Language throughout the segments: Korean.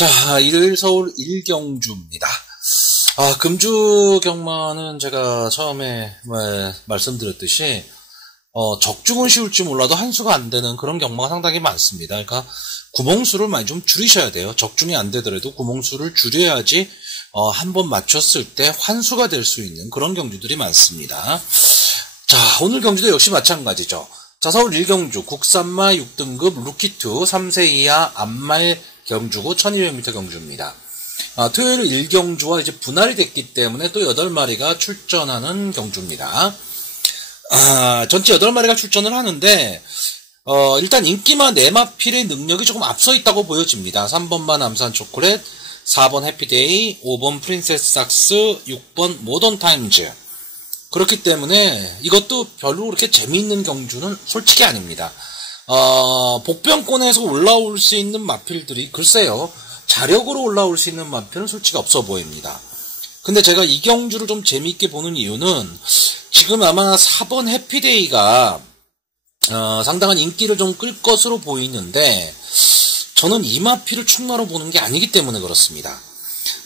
자, 일요일 서울 1경주입니다. 금주 경마는 제가 처음에 말씀드렸듯이, 적중은 쉬울지 몰라도 한 수가 안 되는 그런 경마가 상당히 많습니다. 그러니까 구멍수를 많이 좀 줄이셔야 돼요. 적중이 안 되더라도 구멍수를 줄여야지, 한 번 맞췄을 때 환수가 될 수 있는 그런 경주들이 많습니다. 자, 오늘 경주도 역시 마찬가지죠. 자, 서울 1경주, 국산마 6등급 루키2 3세 이하 암말 경주고 1200m 경주입니다. 토요일 1경주와 이제 분할이 됐기 때문에 또 8마리가 출전하는 경주입니다. 전체 8마리가 출전을 하는데, 일단 인기마 네마필의 능력이 조금 앞서 있다고 보여집니다. 3번마 남산 초콜릿, 4번 해피데이, 5번 프린세스 삭스, 6번 모던 타임즈. 그렇기 때문에 이것도 별로 그렇게 재미있는 경주는 솔직히 아닙니다. 복병권에서 올라올 수 있는 마필들이 글쎄요, 자력으로 올라올 수 있는 마필은 솔직히 없어 보입니다. 근데 제가 이 경주를 좀 재미있게 보는 이유는 지금 아마 4번 해피데이가 상당한 인기를 좀 끌 것으로 보이는데 저는 이 마필을 충마로 보는 게 아니기 때문에 그렇습니다.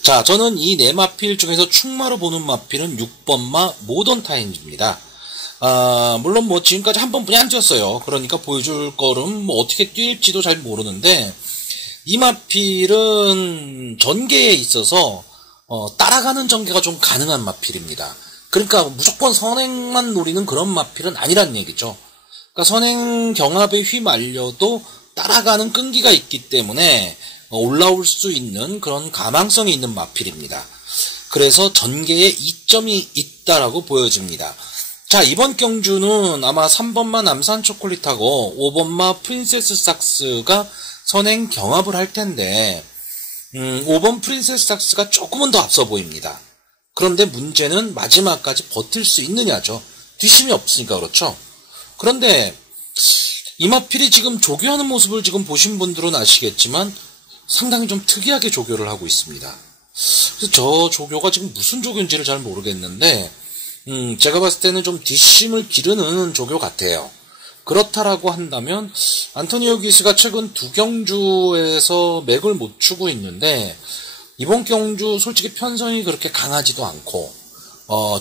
자, 저는 이 네 마필 중에서 충마로 보는 마필은 6번마 모던 타임즈입니다. 물론 지금까지 한 번뿐이 안 뛰었어요. 그러니까 보여줄 거는 어떻게 뛸지도 잘 모르는데, 이 마필은 전개에 있어서, 따라가는 전개가 좀 가능한 마필입니다. 그러니까 무조건 선행만 노리는 그런 마필은 아니란 얘기죠. 그러니까 선행 경합에 휘말려도 따라가는 끈기가 있기 때문에 올라올 수 있는 그런 가망성이 있는 마필입니다. 그래서 전개에 이점이 있다라고 보여집니다. 자, 이번 경주는 아마 3번마 남산 초콜릿하고 5번마 프린세스 삭스가 선행 경합을 할 텐데, 5번 프린세스 삭스가 조금은 더 앞서 보입니다. 그런데 문제는 마지막까지 버틸 수 있느냐죠. 뒷심이 없으니까 그렇죠. 그런데 이 마필이 지금 조교하는 모습을 지금 보신 분들은 아시겠지만 상당히 좀 특이하게 조교를 하고 있습니다. 그래서 저 조교가 지금 무슨 조교인지를 잘 모르겠는데, 제가 봤을 때는 좀 뒷심을 기르는 조교 같아요. 그렇다라고 한다면 안토니오 기스가 최근 2경주에서 맥을 못 추고 있는데, 이번 경주 솔직히 편성이 그렇게 강하지도 않고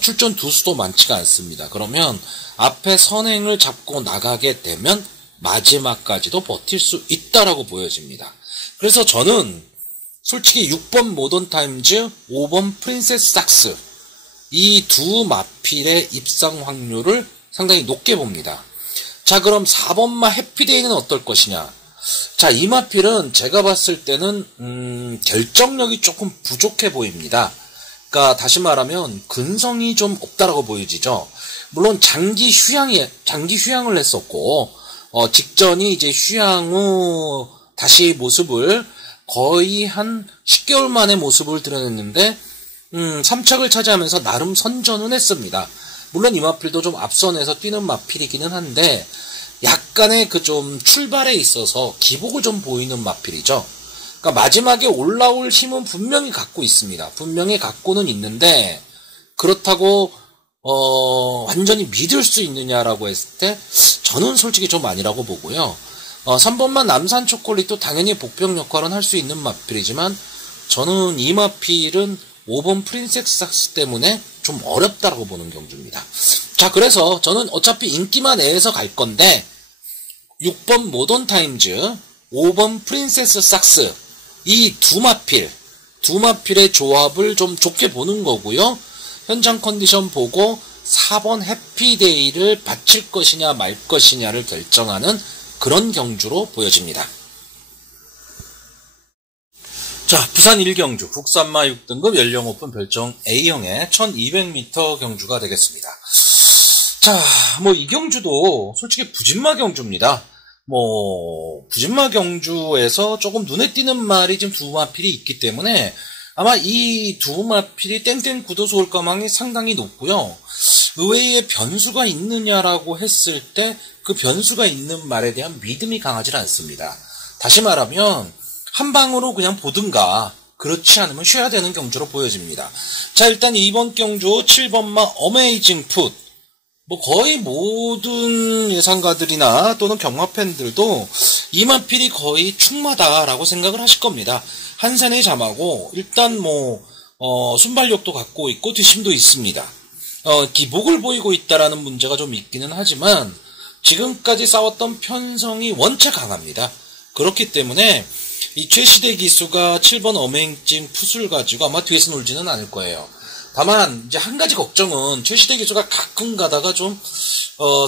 출전 두수도 많지가 않습니다. 그러면 앞에 선행을 잡고 나가게 되면 마지막까지도 버틸 수 있다라고 보여집니다. 그래서 저는 솔직히 6번 모던 타임즈, 5번 프린세스 삭스, 이 두 마필의 입상 확률을 상당히 높게 봅니다. 자, 그럼 4번마 해피데이는 어떨 것이냐. 자, 이 마필은 제가 봤을 때는 결정력이 조금 부족해 보입니다. 그러니까 다시 말하면 근성이 좀 없다라고 보여지죠. 물론 장기 휴양을 했었고, 직전이 이제 휴양 후 다시 모습을 거의 한 10개월 만에 모습을 드러냈는데, 3착을 차지하면서 나름 선전은 했습니다. 물론 이 마필도 좀 앞선에서 뛰는 마필이기는 한데, 약간의 그 좀 출발에 있어서 기복을 좀 보이는 마필이죠. 그러니까 마지막에 올라올 힘은 분명히 갖고 있습니다. 분명히 갖고는 있는데, 그렇다고 완전히 믿을 수 있느냐라고 했을 때 저는 솔직히 좀 아니라고 보고요. 3번만 남산 초콜릿도 당연히 복병 역할은 할 수 있는 마필이지만 저는 이 마필은 5번 프린세스 삭스 때문에 좀 어렵다라고 보는 경주입니다. 자, 그래서 저는 어차피 인기마 내에서 갈 건데 6번 모던 타임즈, 5번 프린세스 삭스, 이 두 마필의 조합을 좀 좋게 보는 거고요. 현장 컨디션 보고 4번 해피데이를 바칠 것이냐 말 것이냐를 결정하는 그런 경주로 보여집니다. 자, 부산 1경주 국산마 6등급 연령 오픈 별정 A형의 1200m 경주가 되겠습니다. 자, 이 경주도 솔직히 부진마 경주입니다. 부진마 경주에서 조금 눈에 띄는 말이 지금 두 마필이 있기 때문에 아마 이 두 마필이 땡땡 구도수 올 가망이 상당히 높고요. 의외의 변수가 있느냐라고 했을 때 그 변수가 있는 말에 대한 믿음이 강하지 않습니다. 다시 말하면 한 방으로 그냥 보든가 그렇지 않으면 쉬어야 되는 경주로 보여집니다. 자, 일단 이번 경주 7번마 어메이징 풋, 뭐 거의 모든 예상가들이나 또는 경마 팬들도 이 마필이 거의 충마다라고 생각을 하실 겁니다. 한산의 자마고 일단 순발력도 갖고 있고 뒷심도 있습니다. 기복을 보이고 있다라는 문제가 좀 있기는 하지만 지금까지 싸웠던 편성이 원체 강합니다. 그렇기 때문에 이 최시대 기수가 7번 어메이징 풋을 가지고 아마 뒤에서 놀지는 않을 거예요. 다만 이제 한 가지 걱정은 최시대 기수가 가끔 가다가 좀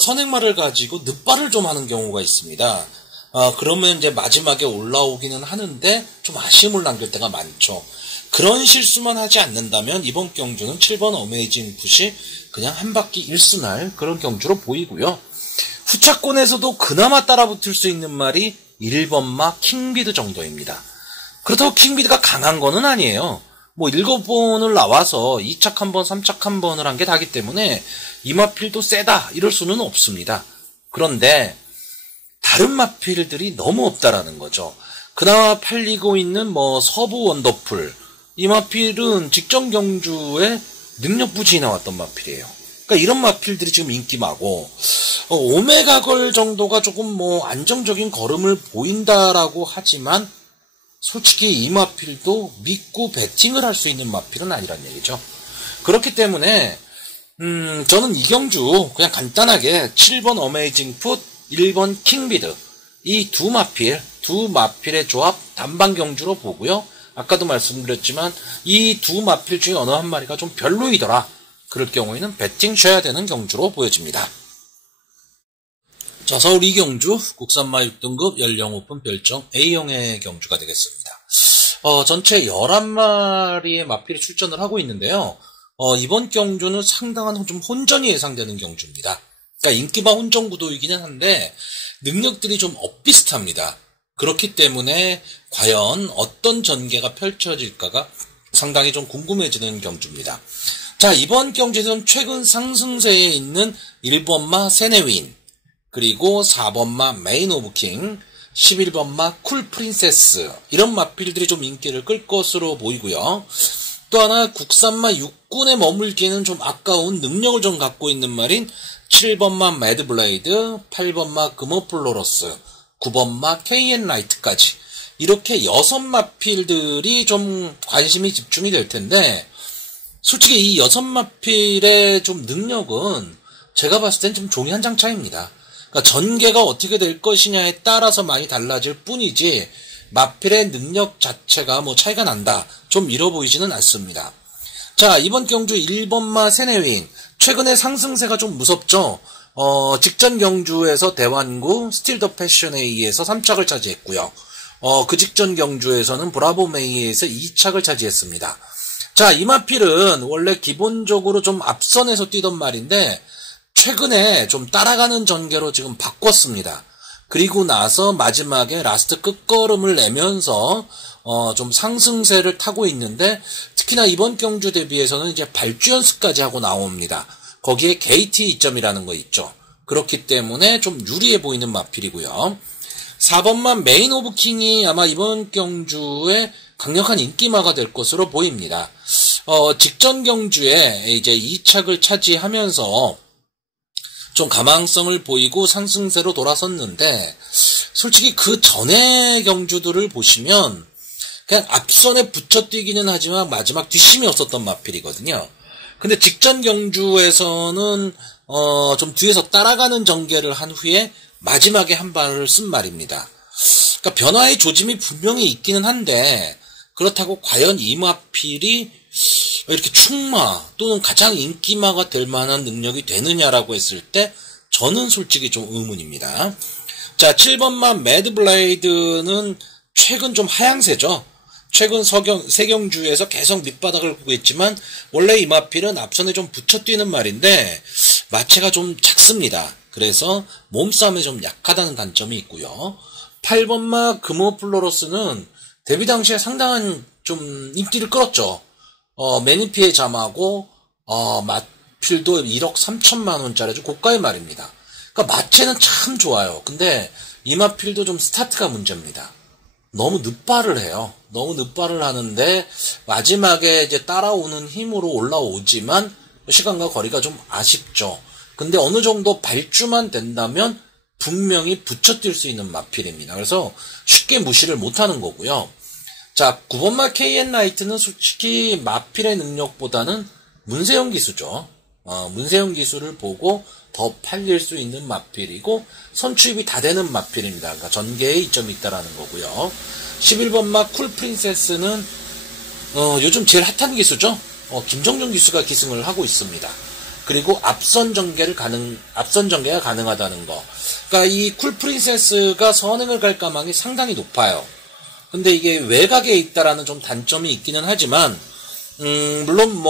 선행말을 가지고 늑발을 좀 하는 경우가 있습니다. 그러면 이제 마지막에 올라오기는 하는데 좀 아쉬움을 남길 때가 많죠. 그런 실수만 하지 않는다면 이번 경주는 7번 어메이징 풋이 그냥 한 바퀴 일순할 그런 경주로 보이고요. 후차권에서도 그나마 따라붙을 수 있는 말이 1번마 킹비드 정도입니다. 그렇다고 킹비드가 강한 거는 아니에요. 7번을 나와서 2착 1번, 3착 1번을 한 게 다기 때문에 이 마필도 세다 이럴 수는 없습니다. 그런데 다른 마필들이 너무 없다라는 거죠. 그나마 팔리고 있는 서부 원더풀, 이 마필은 직전 경주에 능력부진이 나왔던 마필이에요. 그러니까 이런 마필들이 지금 인기마고, 오메가걸 정도가 조금 안정적인 걸음을 보인다라고 하지만 솔직히 이 마필도 믿고 배팅을 할 수 있는 마필은 아니란 얘기죠. 그렇기 때문에 저는 이 경주 그냥 간단하게 7번 어메이징 풋, 1번 킹비드 이 두 마필의 조합 단방 경주로 보고요. 아까도 말씀드렸지만 이 두 마필 중에 어느 한 마리가 좀 별로이더라. 그럴 경우에는 배팅 쉬어야 되는 경주로 보여집니다. 자, 서울 2경주 국산마 6등급 연령 오픈 별정 A형의 경주가 되겠습니다. 전체 11마리의 마필이 출전을 하고 있는데요. 이번 경주는 상당한 좀 혼전이 예상되는 경주입니다. 그러니까 인기마 혼전 구도이기는 한데 능력들이 좀 엇비슷합니다. 그렇기 때문에 과연 어떤 전개가 펼쳐질까가 상당히 좀 궁금해지는 경주입니다. 자, 이번 경주에서는 최근 상승세에 있는 1번마 세네윈, 그리고 4번마 메인 오브 킹, 11번마 쿨 프린세스 이런 마필들이 좀 인기를 끌 것으로 보이고요. 또 하나 국산마 6군에 머물기에는 좀 아까운 능력을 좀 갖고 있는 말인 7번마 매드블레이드, 8번마 금오플로러스, 9번마 KN 라이트까지 이렇게 6마필들이 좀 관심이 집중이 될 텐데 솔직히 이 6마필의 좀 능력은 제가 봤을 땐 좀 종이 한 장 차이입니다. 그러니까 전개가 어떻게 될 것이냐에 따라서 많이 달라질 뿐이지 마필의 능력 자체가 차이가 난다. 좀 이러 보이지는 않습니다. 자, 이번 경주 1번마 세네윈 최근에 상승세가 좀 무섭죠. 직전 경주에서 대환구 스틸 더 패션에 의해서 3착을 차지했고요. 그 직전 경주에서는 브라보 메이에서 2착을 차지했습니다. 자, 이 마필은 원래 기본적으로 좀 앞선에서 뛰던 말인데 최근에 좀 따라가는 전개로 지금 바꿨습니다. 그리고 나서 마지막에 라스트 끝걸음을 내면서 좀 상승세를 타고 있는데 특히나 이번 경주 대비해서는 이제 발주 연습까지 하고 나옵니다. 거기에 게이트 2점이라는 거 있죠. 그렇기 때문에 좀 유리해 보이는 마필이고요. 4번만 메인 오브 킹이 아마 이번 경주에 강력한 인기마가 될 것으로 보입니다. 직전 경주에 이제 2착을 차지하면서 좀 가망성을 보이고 상승세로 돌아섰는데 솔직히 그 전의 경주들을 보시면 그냥 앞선에 붙여뛰기는 하지만 마지막 뒷심이 없었던 마필이거든요. 근데 직전 경주에서는 좀 뒤에서 따라가는 전개를 한 후에 마지막에 한 발을 쓴 말입니다. 그러니까 변화의 조짐이 분명히 있기는 한데 그렇다고 과연 이 마필이 이렇게 충마 또는 가장 인기마가 될 만한 능력이 되느냐라고 했을 때 저는 솔직히 좀 의문입니다. 자, 7번마 매드블레이드는 최근 좀 하향세죠. 최근 세경주에서 계속 밑바닥을 보고 있지만 원래 이 마필은 앞선에 좀 붙여뛰는 말인데 마체가 좀 작습니다. 그래서 몸싸움에 좀 약하다는 단점이 있고요. 8번마 금오플로러스는 데뷔 당시에 상당한 좀 인기를 끌었죠. 매니피의 자마고 마필도 1억 3천만 원짜리 고가의 말입니다. 그러니까 마체는 참 좋아요. 근데 이 마필도 좀 스타트가 문제입니다. 너무 늑발을 해요. 너무 늑발을 하는데 마지막에 이제 따라오는 힘으로 올라오지만 시간과 거리가 좀 아쉽죠. 근데 어느 정도 발주만 된다면 분명히 붙여뛸 수 있는 마필입니다. 그래서 쉽게 무시를 못하는 거고요. 자, 9번마 KN 라이트는 솔직히 마필의 능력보다는 문세영 기수죠. 문세영 기수를 보고 더 팔릴 수 있는 마필이고 선취입이 다 되는 마필입니다. 그러니까 전개에 이점이 있다라는 거고요. 11번마 쿨 프린세스는 요즘 제일 핫한 기수죠. 김정준 기수가 기승을 하고 있습니다. 그리고 앞선 전개가 가능하다는 거. 그러니까 이 쿨 프린세스가 선행을 갈 가망이 상당히 높아요. 근데 이게 외곽에 있다라는 좀 단점이 있기는 하지만, 물론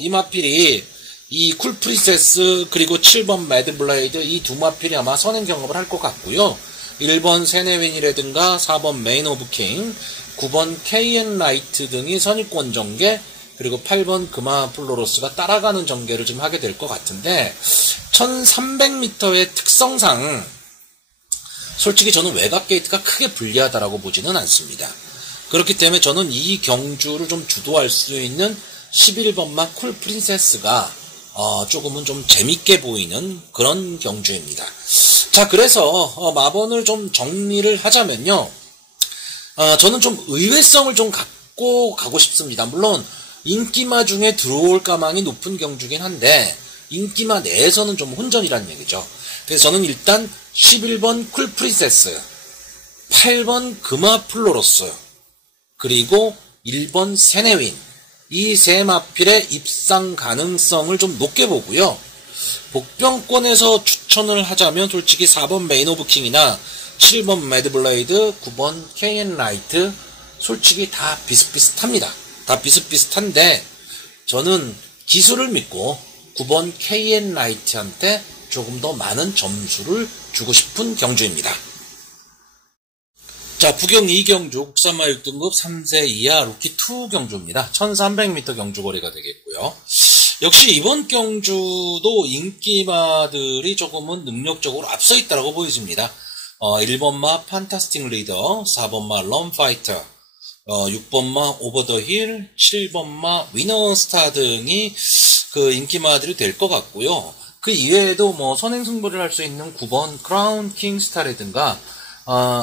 이 마필이 이 쿨 프린세스 그리고 7번 매드블레이드 이 두 마필이 아마 선행 경험을 할 것 같고요. 1번 세네윈이라든가 4번 메인 오브 킹, 9번 KN 라이트 등이 선입권 전개, 그리고 8번 금화 플로로스가 따라가는 전개를 좀 하게 될 것 같은데 1300m의 특성상 솔직히 저는 외곽 게이트가 크게 불리하다라고 보지는 않습니다. 그렇기 때문에 저는 이 경주를 좀 주도할 수 있는 11번마 쿨 프린세스가 조금은 좀 재밌게 보이는 그런 경주입니다. 자, 그래서 마번을 좀 정리를 하자면요. 저는 좀 의외성을 좀 갖고 가고 싶습니다. 물론 인기마 중에 들어올 가망이 높은 경주긴 한데 인기마 내에서는 좀 혼전이라는 얘기죠. 그래서 저는 일단 11번 쿨 프린세스, 8번 금화 플로로스, 그리고 1번 세네윈 이 세 마필의 입상 가능성을 좀 높게 보고요. 복병권에서 추천을 하자면 솔직히 4번 메인 오브 킹이나 7번 매드블레이드, 9번 KN 라이트 솔직히 다 비슷비슷합니다. 다 비슷비슷한데 저는 기술을 믿고 9번 KN 라이트한테 조금 더 많은 점수를 주고 싶은 경주입니다. 자, 부경 2경주 국산마 6등급 3세 이하 루키 2 경주입니다. 1300m 경주 거리가 되겠고요. 역시 이번 경주도 인기마들이 조금은 능력적으로 앞서 있다고 보여집니다. 1번마 판타스틱 리더, 4번마 런파이터, 6번마 오버 더 힐, 7번마 위너스타 등이 그 인기마들이 될 것 같고요. 그 이외에도 선행승부를 할 수 있는 9번 크라운 킹스타라든가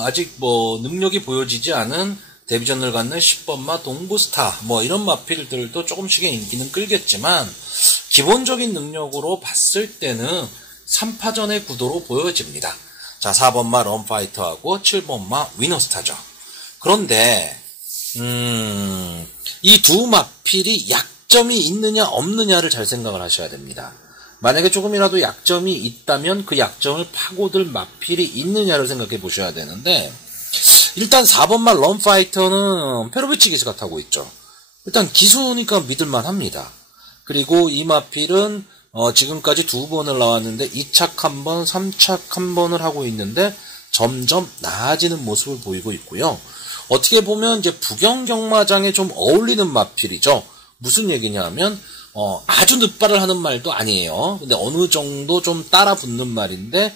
아직 능력이 보여지지 않은 데뷔전을 갖는 10번마 동부스타 이런 마필들도 조금씩의 인기는 끌겠지만 기본적인 능력으로 봤을 때는 3파전의 구도로 보여집니다. 자, 4번마 런파이터하고 7번마 위너스타죠. 그런데 이 두 마필이 약점이 있느냐 없느냐를 잘 생각을 하셔야 됩니다. 만약에 조금이라도 약점이 있다면 그 약점을 파고들 마필이 있느냐를 생각해 보셔야 되는데 일단 4번마 런파이터는 페로비치 기수가 타고 있죠. 일단 기수니까 믿을만 합니다. 그리고 이 마필은 지금까지 2번을 나왔는데 2착 1번, 3착 1번을 하고 있는데 점점 나아지는 모습을 보이고 있고요. 어떻게 보면 이제 부경경마장에 좀 어울리는 마필이죠. 무슨 얘기냐 하면 아주 늦발을 하는 말도 아니에요. 근데 어느 정도 좀 따라 붙는 말인데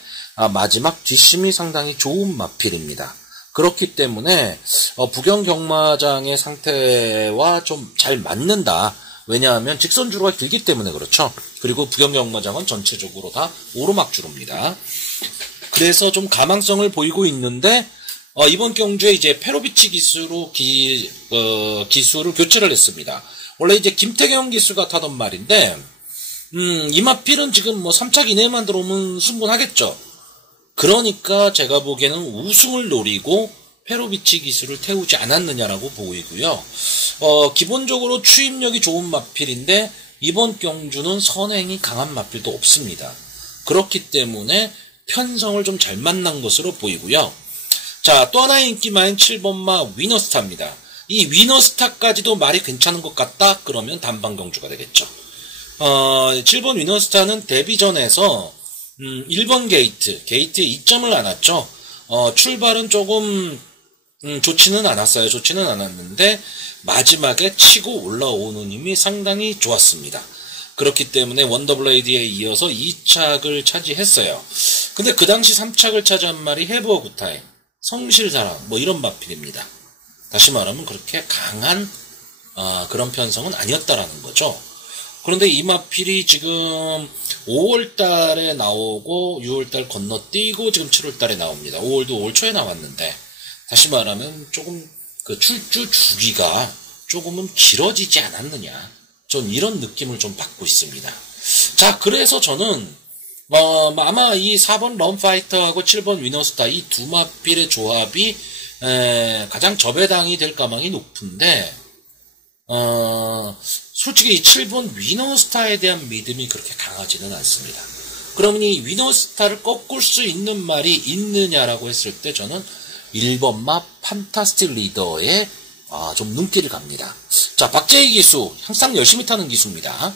마지막 뒷심이 상당히 좋은 마필입니다. 그렇기 때문에 부경경마장의 상태와 좀 잘 맞는다. 왜냐하면 직선주로가 길기 때문에 그렇죠. 그리고 부경경마장은 전체적으로 다 오르막주로입니다. 그래서 좀 가망성을 보이고 있는데 이번 경주에 이제 페로비치 기수로 기수를 교체를 했습니다. 원래 이제 김태경 기수가 타던 말인데 이 마필은 지금 3착 이내만 들어오면 승분하겠죠. 그러니까 제가 보기에는 우승을 노리고 페로비치 기수를 태우지 않았느냐라고 보이고요. 기본적으로 추임력이 좋은 마필인데 이번 경주는 선행이 강한 마필도 없습니다. 그렇기 때문에 편성을 좀 잘 만난 것으로 보이고요. 자, 또 하나의 인기마인 7번마 위너스타입니다. 이 위너스타까지도 말이 괜찮은 것 같다? 그러면 단방 경주가 되겠죠. 7번 위너스타는 데뷔전에서 1번 게이트에 2점을 안 왔죠. 출발은 조금 좋지는 않았는데 마지막에 치고 올라오는 힘이 상당히 좋았습니다. 그렇기 때문에 원더블레이드에 이어서 2착을 차지했어요. 근데 그 당시 3착을 차지한 말이 해버 굿타임, 성실사랑 이런 마필입니다. 다시 말하면 그렇게 강한 그런 편성은 아니었다라는 거죠. 그런데 이 마필이 지금 5월 달에 나오고 6월 달 건너뛰고 지금 7월 달에 나옵니다. 5월도 5월 초에 나왔는데 다시 말하면 조금 그 출주 주기가 조금은 길어지지 않았느냐. 좀 이런 느낌을 좀 받고 있습니다. 자, 그래서 저는 아마 이 4번 럼파이터하고 7번 위너스타 이 두 마필의 조합이 가장 저배당이 될 가망이 높은데 솔직히 이 7번 위너스타에 대한 믿음이 그렇게 강하지는 않습니다. 그러면 이 위너스타를 꺾을 수 있는 말이 있느냐라고 했을 때 저는 1번 마 판타스틱 리더에 좀 눈길을 갑니다. 자, 박재희 기수 항상 열심히 타는 기수입니다.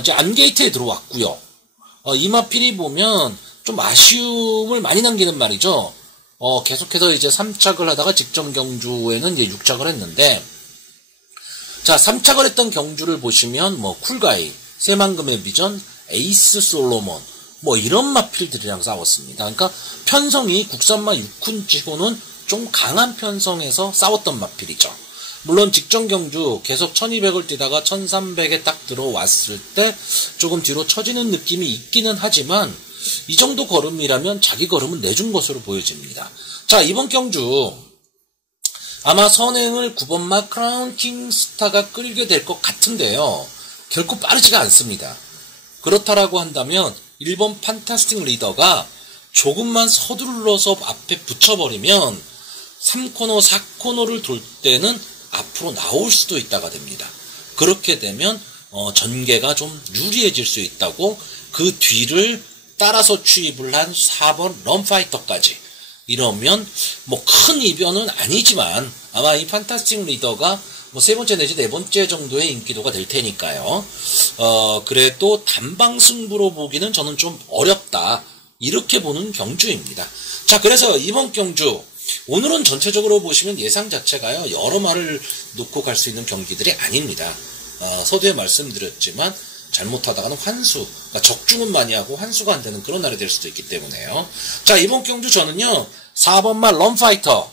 이제 안게이트에 들어왔고요. 이 마필이 보면 좀 아쉬움을 많이 남기는 말이죠. 계속해서 이제 3착을 하다가 직전 경주에는 이제 6착을 했는데, 자, 3착을 했던 경주를 보시면, 쿨가이, 새만금의 비전, 에이스 솔로몬, 이런 마필들이랑 싸웠습니다. 그러니까 편성이 국산마 6군 치고는 좀 강한 편성에서 싸웠던 마필이죠. 물론 직전 경주 계속 1200을 뛰다가 1300에 딱 들어왔을 때 조금 뒤로 처지는 느낌이 있기는 하지만 이 정도 걸음이라면 자기 걸음은 내준 것으로 보여집니다. 자, 이번 경주 아마 선행을 9번마 크라운 킹스타가 끌게 될 것 같은데요. 결코 빠르지가 않습니다. 그렇다라고 한다면 1번 판타스틱 리더가 조금만 서둘러서 앞에 붙여버리면 3코너, 4코너를 돌 때는 앞으로 나올 수도 있다가 됩니다. 그렇게 되면 전개가 좀 유리해질 수 있다고 그 뒤를 따라서 추입을 한 4번 럼파이터까지 이러면 큰 이변은 아니지만 아마 이 판타스틱 리더가 세 번째 내지 네 번째 정도의 인기도가 될 테니까요. 그래도 단방 승부로 보기는 저는 좀 어렵다. 이렇게 보는 경주입니다. 자, 그래서 이번 경주 오늘은 전체적으로 보시면 예상 자체가요, 여러 말을 놓고 갈 수 있는 경기들이 아닙니다. 서두에 말씀드렸지만 잘못하다가는 환수, 그러니까 적중은 많이 하고 환수가 안 되는 그런 날이 될 수도 있기 때문에요. 자, 이번 경주 저는요 4번마 럼파이터,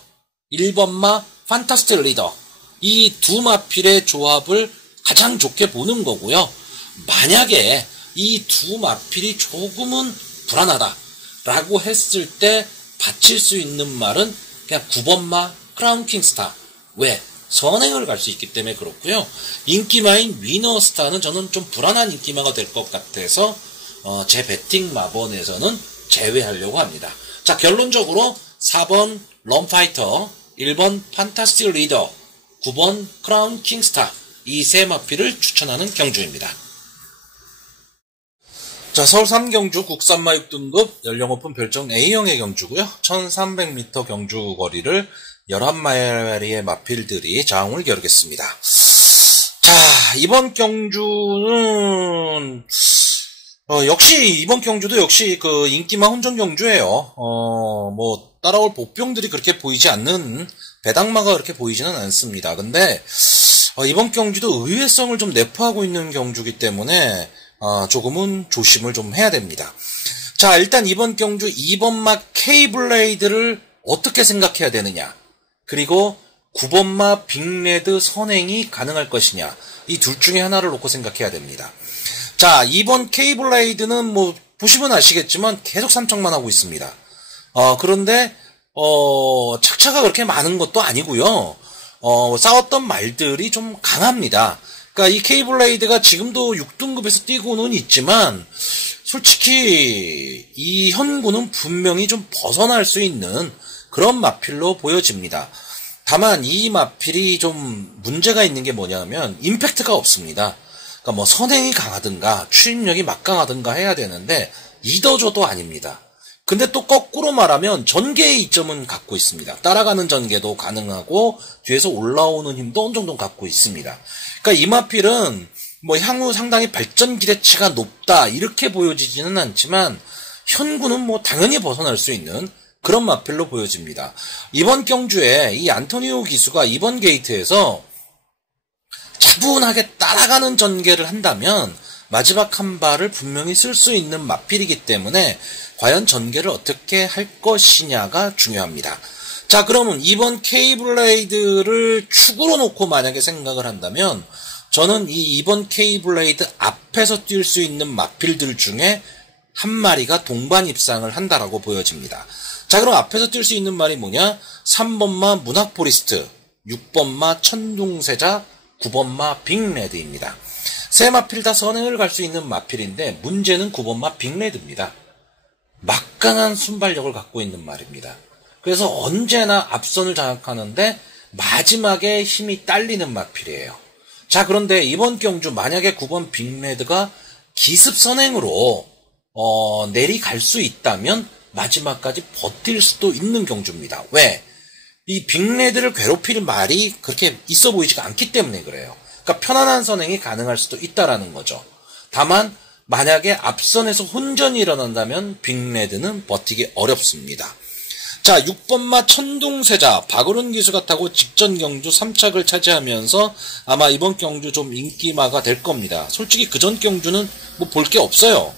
1번마 판타스틱 리더 이 두 마필의 조합을 가장 좋게 보는 거고요. 만약에 이 두 마필이 조금은 불안하다라고 했을 때 바칠 수 있는 말은 그냥 9번마 크라운 킹스타. 왜? 선행을 갈 수 있기 때문에 그렇고요. 인기마인 위너스타는 저는 좀 불안한 인기마가 될 것 같아서 제 배팅 마번에서는 제외하려고 합니다. 자, 결론적으로 4번 럼파이터, 1번 판타스틱 리더, 9번 크라운 킹스타 이 세 마필을 추천하는 경주입니다. 자, 서울 3경주 국산마 6등급 연령 오픈 별정 A형의 경주고요. 1300m 경주 거리를 11마리의 마필들이 장을 겨루겠습니다. 자, 이번 경주는 역시 이번 경주도 역시 그 인기마 혼전 경주예요. 따라올 보병들이 그렇게 보이지 않는 배당마가 그렇게 보이지는 않습니다. 근데 이번 경주도 의외성을 좀 내포하고 있는 경주이기 때문에 조금은 조심을 좀 해야 됩니다. 자, 일단 이번 경주 2번마 K블레이드를 어떻게 생각해야 되느냐, 그리고 9번마 빅레드 선행이 가능할 것이냐, 이 둘 중에 하나를 놓고 생각해야 됩니다. 자, 2번 K블레이드는 보시면 아시겠지만 계속 3척만 하고 있습니다. 그런데 착차가 그렇게 많은 것도 아니고요. 싸웠던 말들이 좀 강합니다. 그러니까 이 K블레이드가 지금도 6등급에서 뛰고는 있지만 솔직히 이 현구는 분명히 좀 벗어날 수 있는 그런 마필로 보여집니다. 다만 이 마필이 좀 문제가 있는 게 뭐냐면 임팩트가 없습니다. 그러니까 선행이 강하든가 추임력이 막강하든가 해야 되는데 이더저도 아닙니다. 근데 또 거꾸로 말하면 전개의 이점은 갖고 있습니다. 따라가는 전개도 가능하고 뒤에서 올라오는 힘도 어느 정도 갖고 있습니다. 그러니까 이 마필은 향후 상당히 발전 기대치가 높다 이렇게 보여지지는 않지만 현구는 당연히 벗어날 수 있는 그런 마필로 보여집니다. 이번 경주에 이 안토니오 기수가 이번 게이트에서 차분하게 따라가는 전개를 한다면 마지막 한 발을 분명히 쓸 수 있는 마필이기 때문에 과연 전개를 어떻게 할 것이냐가 중요합니다. 자, 그러면 이번 K블레이드를 축으로 놓고 만약에 생각을 한다면 저는 이번 K블레이드 앞에서 뛸 수 있는 마필들 중에 한 마리가 동반 입상을 한다라고 보여집니다. 자, 그럼 앞에서 뛸 수 있는 말이 뭐냐? 3번마 문학포리스트, 6번마 천둥세자, 9번마 빅레드입니다. 세 마필 다 선행을 갈 수 있는 마필인데 문제는 9번마 빅레드입니다. 막강한 순발력을 갖고 있는 말입니다. 그래서 언제나 앞선을 장악하는데 마지막에 힘이 딸리는 마필이에요. 자, 그런데 이번 경주 만약에 9번 빅레드가 기습 선행으로 내리갈 수 있다면 마지막까지 버틸 수도 있는 경주입니다. 왜? 이 빅레드를 괴롭힐 말이 그렇게 있어 보이지가 않기 때문에 그래요. 그러니까 편안한 선행이 가능할 수도 있다라는 거죠. 다만 만약에 앞선에서 혼전이 일어난다면 빅레드는 버티기 어렵습니다. 자, 6번마 천둥세자 박어른 기수가 타고 직전 경주 3착을 차지하면서 아마 이번 경주 좀 인기마가 될 겁니다. 솔직히 그전 경주는 뭐 볼 게 없어요.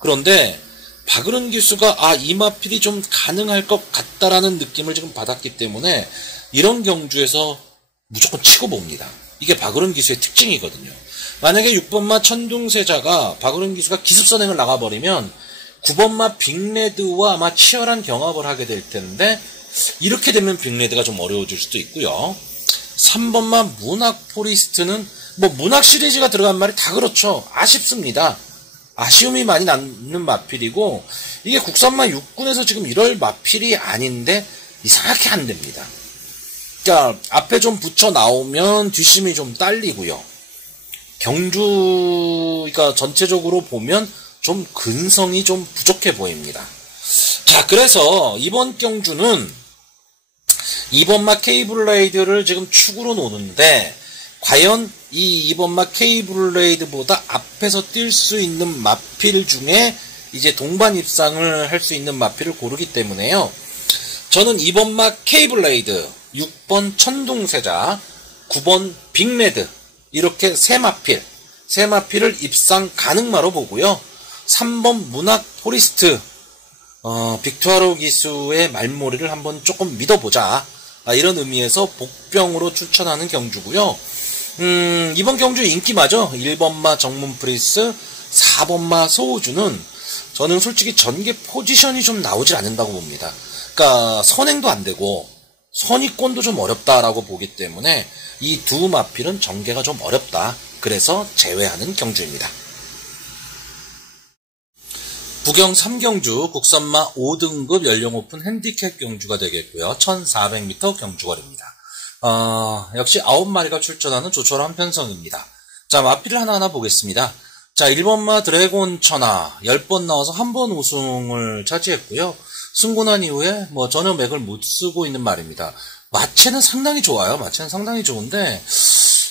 그런데 박어른 기수가 이 마필이 좀 가능할 것 같다라는 느낌을 지금 받았기 때문에 이런 경주에서 무조건 치고 봅니다. 이게 박어른 기수의 특징이거든요. 만약에 6번마 천둥세자가 박어른 기수가 기습선행을 나가버리면 9번마 빅레드와 아마 치열한 경합을 하게 될 텐데 이렇게 되면 빅레드가 좀 어려워질 수도 있고요. 3번마 문학포리스트는 뭐 문학 시리즈가 들어간 말이 다 그렇죠. 아쉽습니다. 아쉬움이 많이 남는 마필이고 이게 국산마 6군에서 지금 이럴 마필이 아닌데 이상하게 안 됩니다. 그러니까 앞에 좀 붙여 나오면 뒷심이 좀 딸리고요. 그러니까 전체적으로 보면 좀 근성이 좀 부족해 보입니다. 자, 그래서 이번 경주는 2번마 K블레이드를 지금 축으로 노는데 과연 이 2번마 K블레이드보다 앞에서 뛸 수 있는 마필 중에 이제 동반 입상을 할 수 있는 마필을 고르기 때문에요. 저는 2번마 K블레이드, 6번 천둥세자, 9번 빅레드 이렇게 세 마필을 입상 가능마로 보고요. 3번 문학 포리스트 빅투아로 기수의 말머리를 한번 조금 믿어보자. 이런 의미에서 복병으로 추천하는 경주고요. 이번 경주 인기마죠. 1번마 정문 프리스, 4번마 소우주는 저는 솔직히 전개 포지션이 좀 나오질 않는다고 봅니다. 그러니까 선행도 안 되고 선입권도 좀 어렵다라고 보기 때문에 이 두 마필은 전개가 좀 어렵다. 그래서 제외하는 경주입니다. 부경 3경주 국산마 5등급 연령 오픈 핸디캡 경주가 되겠고요. 1400m 경주거리입니다. 역시 9마리가 출전하는 조촐한 편성입니다. 자, 마필을 하나하나 보겠습니다. 자, 1번마 드래곤 천하 10번 나와서 한 번 우승을 차지했고요. 승고난 이후에 뭐 전혀 맥을 못 쓰고 있는 말입니다. 마체는 상당히 좋아요. 마체는 상당히 좋은데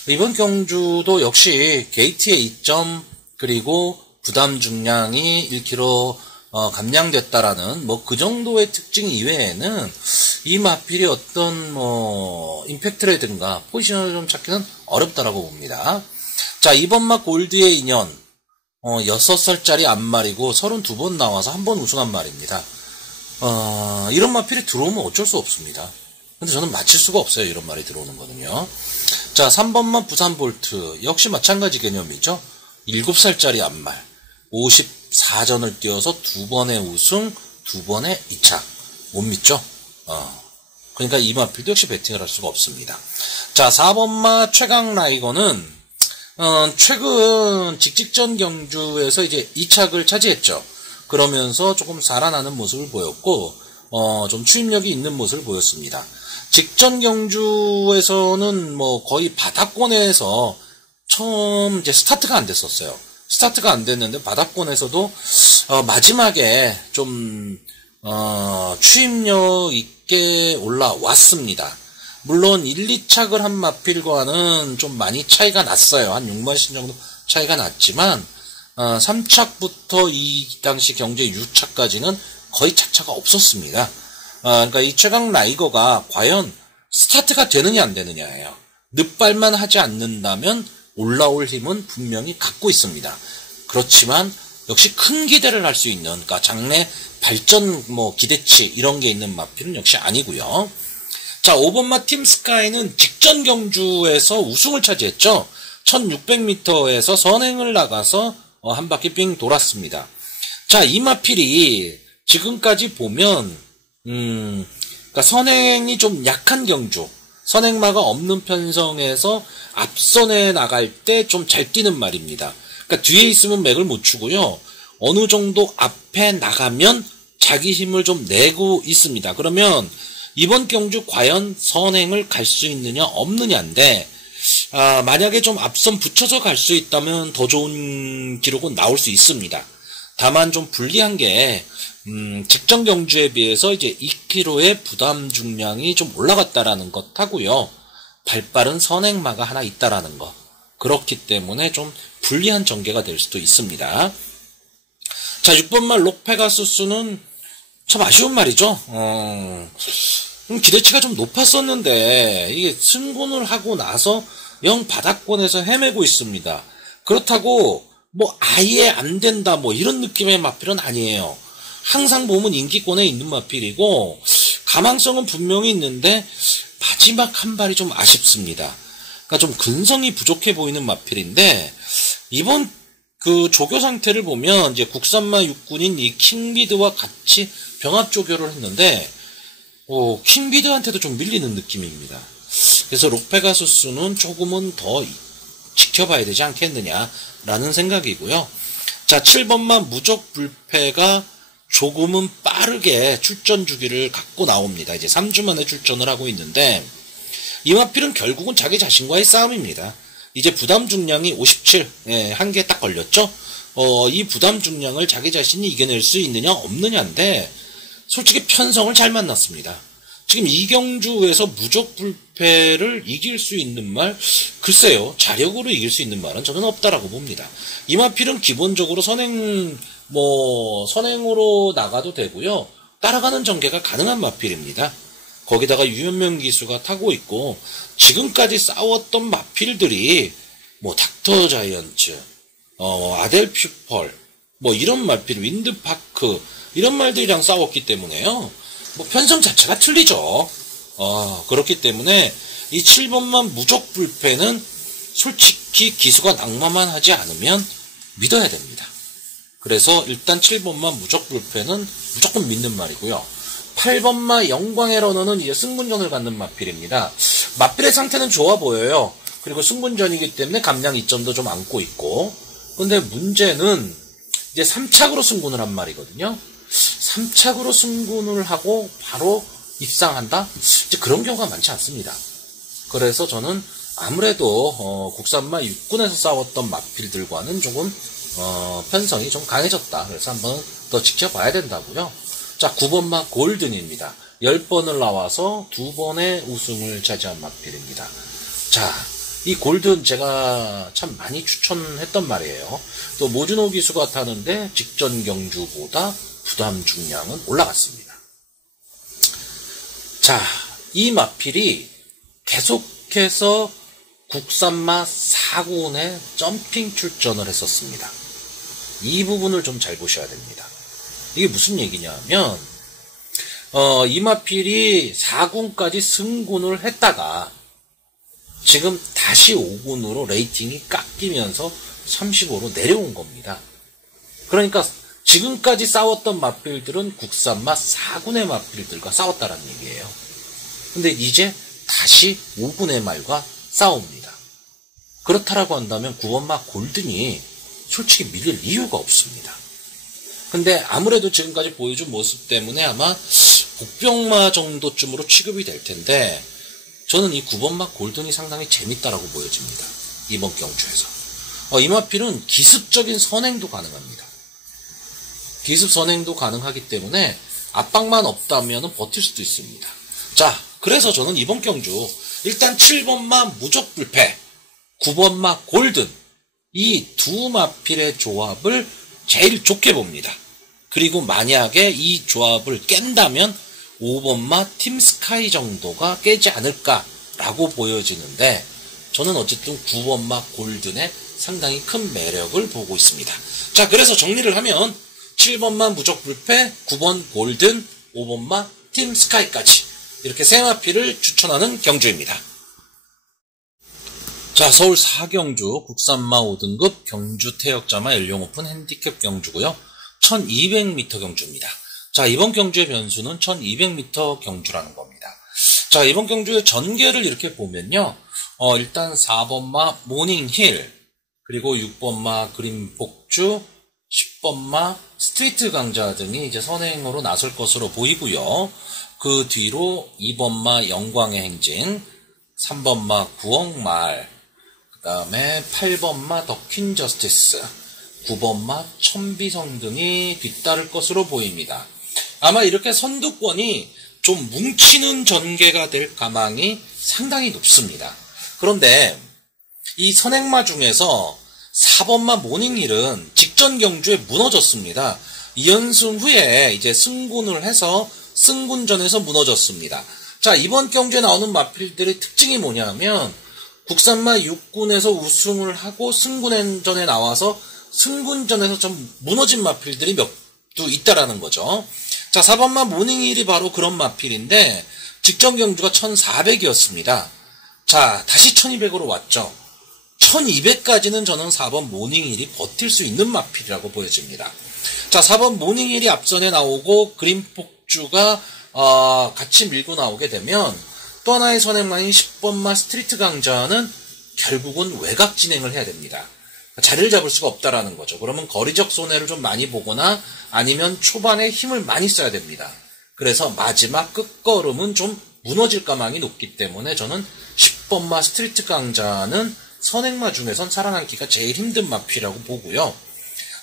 이번 경주도 역시 게이트의 2점 그리고 부담 중량이 1kg 감량됐다라는 뭐 그 정도의 특징 이외에는 이 마필이 어떤 뭐 임팩트라든가 포지션을 좀 찾기는 어렵다라고 봅니다. 자, 2번마 골드의 인연 6살짜리 앞말이고 32번 나와서 한 번 우승한 말입니다. 이런 마필이 들어오면 어쩔 수 없습니다. 근데 저는 맞힐 수가 없어요. 이런 말이 들어오는 거는요. 자, 3번마 부산 볼트 역시 마찬가지 개념이죠. 7살짜리 앞말 54전을 뛰어서 2번의 우승 2번의 2차 못 믿죠? 그러니까 이 마필도 역시 배팅을 할 수가 없습니다. 자, 4번마 최강 라이거는 최근 직직전 경주에서 이제 2착을 차지했죠. 그러면서 조금 살아나는 모습을 보였고 좀 추임력이 있는 모습을 보였습니다. 직전 경주에서는 뭐 거의 바닥권에서 처음 이제 스타트가 안 됐었어요. 스타트가 안 됐는데 바닥권에서도 마지막에 좀 추임력 있게 올라왔습니다. 물론 1, 2착을 한 마필과는 좀 많이 차이가 났어요. 한 6만신 정도 차이가 났지만 3착부터 이 당시 경제 6착까지는 거의 착차가 없었습니다. 그러니까 이 최강 라이거가 과연 스타트가 되느냐 안 되느냐예요. 늑발만 하지 않는다면 올라올 힘은 분명히 갖고 있습니다. 그렇지만 역시 큰 기대를 할 수 있는, 그러니까 장래 발전 뭐 기대치 이런 게 있는 마필은 역시 아니고요. 자, 5번마 팀 스카이는 직전 경주에서 우승을 차지했죠. 1600m에서 선행을 나가서 한 바퀴 삥 돌았습니다. 자, 이 마필이 지금까지 보면 그러니까 선행이 좀 약한 경주, 선행마가 없는 편성에서 앞선에 나갈 때 좀 잘 뛰는 말입니다. 그러니까 뒤에 있으면 맥을 못 추고요. 어느 정도 앞에 나가면 자기 힘을 좀 내고 있습니다. 그러면 이번 경주 과연 선행을 갈 수 있느냐 없느냐인데, 만약에 좀 앞선 붙여서 갈 수 있다면 더 좋은 기록은 나올 수 있습니다. 다만 좀 불리한 게 직전 경주에 비해서 이제 2kg의 부담 중량이 좀 올라갔다라는 것 하고요. 발빠른 선행마가 하나 있다라는 것. 그렇기 때문에 좀 불리한 전개가 될 수도 있습니다. 자, 6번 말 록페가수스는 참 아쉬운 말이죠. 기대치가 좀 높았었는데 이게 승군을 하고 나서 영 바닥권에서 헤매고 있습니다. 그렇다고 뭐 아예 안 된다 뭐 이런 느낌의 마필은 아니에요. 항상 보면 인기권에 있는 마필이고 가망성은 분명히 있는데 마지막 한 발이 좀 아쉽습니다. 그러니까 좀 근성이 부족해 보이는 마필인데, 이번 그 조교 상태를 보면 이제 국산마 육군인 이 킹비드와 같이 병합 조교를 했는데 킹비드한테도 좀 밀리는 느낌입니다. 그래서 록페가수스는 조금은 더 지켜봐야 되지 않겠느냐라는 생각이고요. 자, 7번만 무적불패가 조금은 빠르게 출전 주기를 갖고 나옵니다. 이제 3주 만에 출전을 하고 있는데, 이 마필은 결국은 자기 자신과의 싸움입니다. 이제 부담 중량이 57, 한 개 딱 걸렸죠? 이 부담 중량을 자기 자신이 이겨낼 수 있느냐 없느냐인데, 솔직히 편성을 잘 만났습니다. 지금 이경주에서 무적불패를 이길 수 있는 말, 글쎄요, 자력으로 이길 수 있는 말은 저는 없다라고 봅니다. 이 마필은 기본적으로 선행으로 나가도 되고요. 따라가는 전개가 가능한 마필입니다. 거기다가 유현명 기수가 타고 있고, 지금까지 싸웠던 마필들이 뭐 닥터 자이언츠, 아델 퓨펄, 뭐 이런 마필, 윈드파크 이런 말들이랑 싸웠기 때문에요. 뭐 편성 자체가 틀리죠. 그렇기 때문에 이 7번만 무적불패는 솔직히 기수가 낙마만 하지 않으면 믿어야 됩니다. 그래서 일단 7번만 무적불패는 무조건 믿는 말이고요. 8번마 영광의 러너는 이제 승분전을 갖는 마필입니다. 마필의 상태는 좋아 보여요. 그리고 승분전이기 때문에 감량 2점도 좀 안고 있고, 근데 문제는 이제 3착으로 승군을 한 말이거든요. 3착으로 승군을 하고 바로 입상한다? 이제 그런 경우가 많지 않습니다. 그래서 저는 아무래도 국산마 육군에서 싸웠던 마필들과는 조금 편성이 좀 강해졌다. 그래서 한번 더 지켜봐야 된다고요. 자, 9번마 골든입니다. 10번을 나와서 2번의 우승을 차지한 마필입니다. 자, 이 골든 제가 참 많이 추천했던 말이에요. 또 모준호 기수가 타는데 직전 경주보다 부담 중량은 올라갔습니다. 자, 이 마필이 계속해서 국산마 4군에 점핑 출전을 했었습니다. 이 부분을 좀 잘 보셔야 됩니다. 이게 무슨 얘기냐면, 이 마필이 4군까지 승군을 했다가 지금 다시 5군으로 레이팅이 깎이면서 35로 내려온 겁니다. 그러니까 지금까지 싸웠던 마필들은 국산마 4군의 마필들과 싸웠다라는 얘기예요. 근데 이제 다시 5군의 말과 싸웁니다. 그렇다라고 한다면 9번마 골든이 솔직히 밀릴 이유가 없습니다. 근데 아무래도 지금까지 보여준 모습 때문에 아마 복병마 정도쯤으로 취급이 될 텐데, 저는 이 9번마 골든이 상당히 재밌다라고 보여집니다. 이번 경주에서. 이 마필은 기습적인 선행도 가능합니다. 기습 선행도 가능하기 때문에 압박만 없다면 버틸 수도 있습니다. 자, 그래서 저는 이번 경주 일단 7번마 무적불패, 9번마 골든, 이 두 마필의 조합을 제일 좋게 봅니다. 그리고 만약에 이 조합을 깬다면 5번마 팀스카이 정도가 깨지 않을까라고 보여지는데, 저는 어쨌든 9번마 골든에 상당히 큰 매력을 보고 있습니다. 자, 그래서 정리를 하면 7번마 무적불패, 9번 골든, 5번마 팀스카이까지 이렇게 세 마필을 추천하는 경주입니다. 자, 서울 4경주 국산마 5등급 경주 태역자마 연령 오픈 핸디캡 경주고요. 1200m 경주입니다. 자, 이번 경주의 변수는 1200m 경주라는 겁니다. 자, 이번 경주의 전개를 이렇게 보면요. 일단 4번마 모닝힐, 그리고 6번마 그린폭주, 10번마 스트리트 강자 등이 이제 선행으로 나설 것으로 보이고요. 그 뒤로 2번마 영광의 행진, 3번마 구억말, 그 다음에 8번마 더퀸 저스티스, 9번마 천비성 등이 뒤따를 것으로 보입니다. 아마 이렇게 선두권이 좀 뭉치는 전개가 될 가망이 상당히 높습니다. 그런데 이 선행마 중에서 4번마 모닝힐은 직전 경주에 무너졌습니다. 2연승 후에 이제 승군을 해서 승군전에서 무너졌습니다. 자, 이번 경주에 나오는 마필들의 특징이 뭐냐면 국산마 6군에서 우승을 하고 승군전에 나와서 승군전에서 좀 무너진 마필들이 몇 두 있다라는 거죠. 자, 4번마 모닝힐이 바로 그런 마필인데 직전 경주가 1400이었습니다. 자, 다시 1200으로 왔죠. 1200까지는 저는 4번 모닝힐이 버틸 수 있는 마필이라고 보여집니다. 자, 4번 모닝힐이 앞선에 나오고 그린폭주가 같이 밀고 나오게 되면 또 하나의 선행마인 10번마 스트리트 강자는 결국은 외곽 진행을 해야 됩니다. 자리를 잡을 수가 없다라는 거죠. 그러면 거리적 손해를 좀 많이 보거나 아니면 초반에 힘을 많이 써야 됩니다. 그래서 마지막 끝걸음은 좀 무너질 가망이 높기 때문에 저는 10번마 스트리트 강자는 선행마 중에선 살아남기가 제일 힘든 마필이라고 보고요.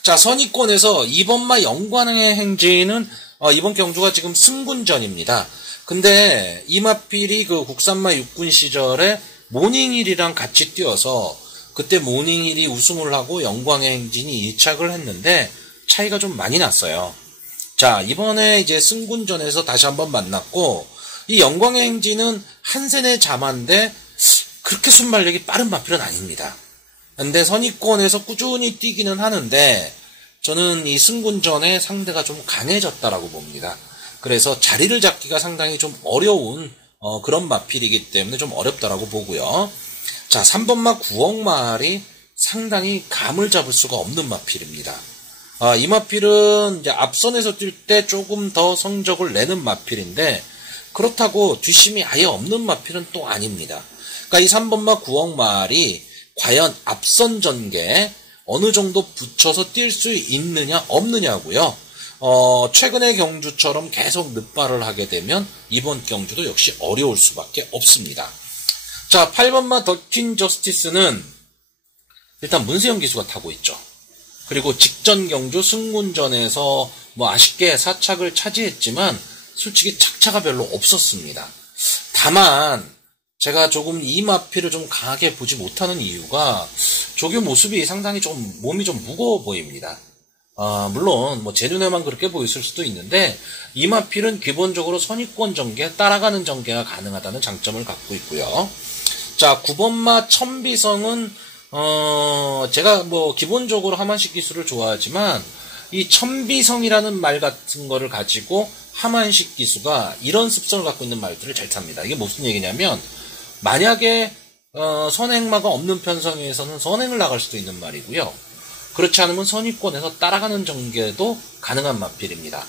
자, 선의권에서 2번마 영광의 행진은 이번 경주가 지금 승군전입니다. 근데 이 마필이 그 국산마 6군 시절에 모닝힐이랑 같이 뛰어서 그때 모닝힐이 우승을 하고 영광의 행진이 2착을 했는데 차이가 좀 많이 났어요. 자, 이번에 이제 승군전에서 다시 한번 만났고 이 영광의 행진은 한센의 자마인데 그렇게 순발력이 빠른 마필은 아닙니다. 근데 선의권에서 꾸준히 뛰기는 하는데 저는 이 승군전에 상대가 좀 강해졌다라고 봅니다. 그래서 자리를 잡기가 상당히 좀 어려운 그런 마필이기 때문에 좀 어렵다라고 보고요. 자, 3번마 구억말이 상당히 감을 잡을 수가 없는 마필입니다. 이 마필은 이제 앞선에서 뛸 때 조금 더 성적을 내는 마필인데 그렇다고 뒷심이 아예 없는 마필은 또 아닙니다. 그러니까 이 3번마 구억말이 과연 앞선 전개에 어느 정도 붙여서 뛸 수 있느냐 없느냐고요. 최근의 경주처럼 계속 늑발을 하게 되면 이번 경주도 역시 어려울 수밖에 없습니다. 자, 8번마 더퀸 저스티스는 일단 문세영 기수가 타고 있죠. 그리고 직전 경주 승군전에서 뭐 아쉽게 4착을 차지했지만 솔직히 착차가 별로 없었습니다. 다만 제가 조금 이 마필을 좀 강하게 보지 못하는 이유가 조교 모습이 상당히 좀 몸이 좀 무거워 보입니다. 물론 뭐 제 눈에만 그렇게 보였을 수도 있는데 이 마필은 기본적으로 선의권 전개, 따라가는 전개가 가능하다는 장점을 갖고 있고요. 자, 9번마 천비성은 제가 뭐 기본적으로 하만식 기술을 좋아하지만 이 천비성이라는 말 같은 거를 가지고 하만식 기수가 이런 습성을 갖고 있는 말들을 잘 탑니다. 이게 무슨 얘기냐면 만약에 선행마가 없는 편성에서는 선행을 나갈 수도 있는 말이고요. 그렇지 않으면 선의권에서 따라가는 전개도 가능한 마필입니다.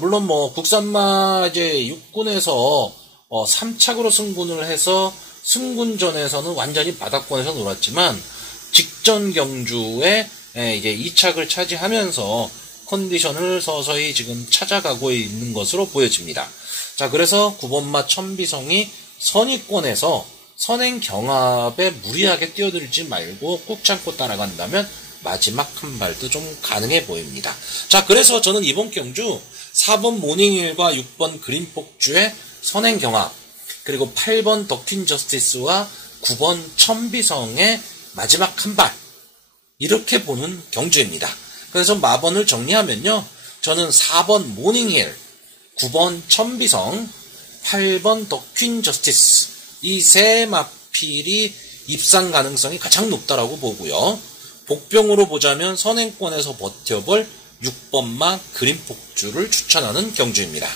물론 뭐 국산마 이제 6군에서 3착으로 승군을 해서 승군전에서는 완전히 바닥권에서 놀았지만 직전 경주에 이제 2착을 차지하면서 컨디션을 서서히 지금 찾아가고 있는 것으로 보여집니다. 자, 그래서 9번마 천비성이 선의권에서 선행 경합에 무리하게 뛰어들지 말고 꾹 참고 따라간다면 마지막 한 발도 좀 가능해 보입니다. 자, 그래서 저는 이번 경주 4번 모닝힐과 6번 그린폭주의 선행 경합, 그리고 8번 더퀸 저스티스와 9번 천비성의 마지막 한 발, 이렇게 보는 경주입니다. 그래서 마번을 정리하면요, 저는 4번 모닝힐, 9번 천비성, 8번 더퀸 저스티스, 이 세 마필이 입상 가능성이 가장 높다라고 보고요. 복병으로 보자면 선행권에서 버텨볼 6번마 그린폭주를 추천하는 경주입니다.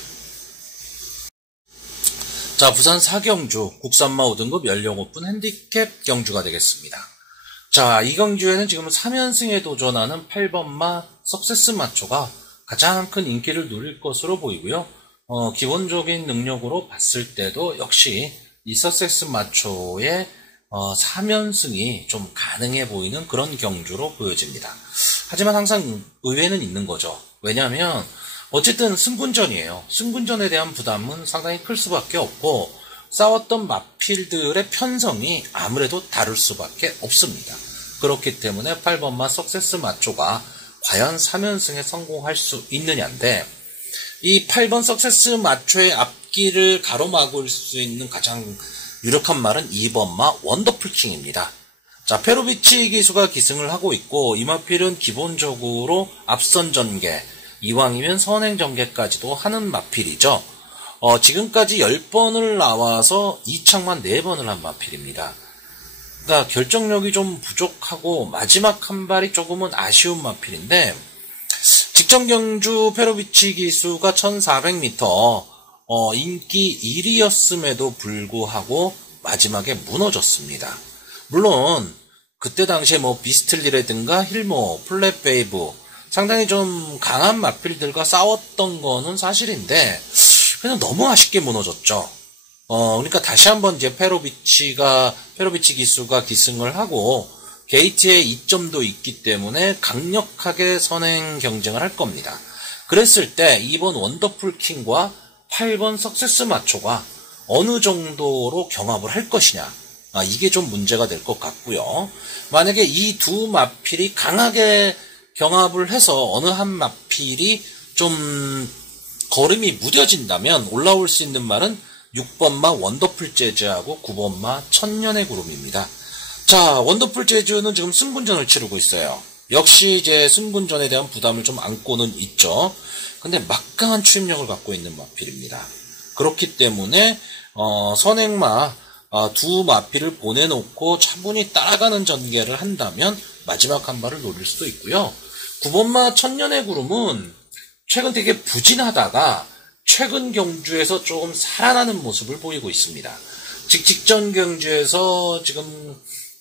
자, 부산 4경주 국산마 5등급 연령 오픈 핸디캡 경주가 되겠습니다. 자, 이 경주에는 지금 3연승에 도전하는 8번마 석세스 마초가 가장 큰 인기를 누릴 것으로 보이고요. 기본적인 능력으로 봤을 때도 역시 이 석세스 마초의 3연승이 좀 가능해 보이는 그런 경주로 보여집니다. 하지만 항상 의외는 있는 거죠. 왜냐하면 어쨌든 승군전이에요. 승군전에 대한 부담은 상당히 클 수밖에 없고 싸웠던 마필들의 편성이 아무래도 다를 수밖에 없습니다. 그렇기 때문에 8번마 석세스 마초가 과연 3연승에 성공할 수 있느냐인데, 이 8번 석세스 마초의 앞길을 가로막을 수 있는 가장 유력한 말은 2번마 원더풀킹입니다. 자, 페로비치 기수가 기승을 하고 있고 이 마필은 기본적으로 앞선 전개, 이왕이면 선행 전개까지도 하는 마필이죠. 지금까지 10번을 나와서 2착만 4번을 한 마필입니다. 그러니까 결정력이 좀 부족하고 마지막 한 발이 조금은 아쉬운 마필인데, 직전 경주 페로비치 기수가 1400m 인기 1위였음에도 불구하고 마지막에 무너졌습니다. 물론 그때 당시에 비스틀리라든가 힐모, 플랫베이브 상당히 좀 강한 마필들과 싸웠던 거는 사실인데 그냥 너무 아쉽게 무너졌죠. 그러니까 다시 한번 이제 페로비치 기수가 기승을 하고 게이트에 이점도 있기 때문에 강력하게 선행 경쟁을 할 겁니다. 그랬을 때 2번 원더풀 킹과 8번 석세스 마초가 어느 정도로 경합을 할 것이냐, 이게 좀 문제가 될 것 같고요. 만약에 이 두 마필이 강하게 경합을 해서 어느 한 마필이 좀 걸음이 무뎌진다면 올라올 수 있는 말은 6번마 원더풀 재즈하고 9번마 천년의 구름입니다. 자, 원더풀 재즈는 지금 승군전을 치르고 있어요. 역시 이제 승군전에 대한 부담을 좀 안고는 있죠. 근데 막강한 추임력을 갖고 있는 마필입니다. 그렇기 때문에 선행마 두 마필을 보내놓고 차분히 따라가는 전개를 한다면 마지막 한 발을 노릴 수도 있고요. 9번마 천년의 구름은 최근 되게 부진하다가 최근 경주에서 조금 살아나는 모습을 보이고 있습니다. 직전 경주에서 지금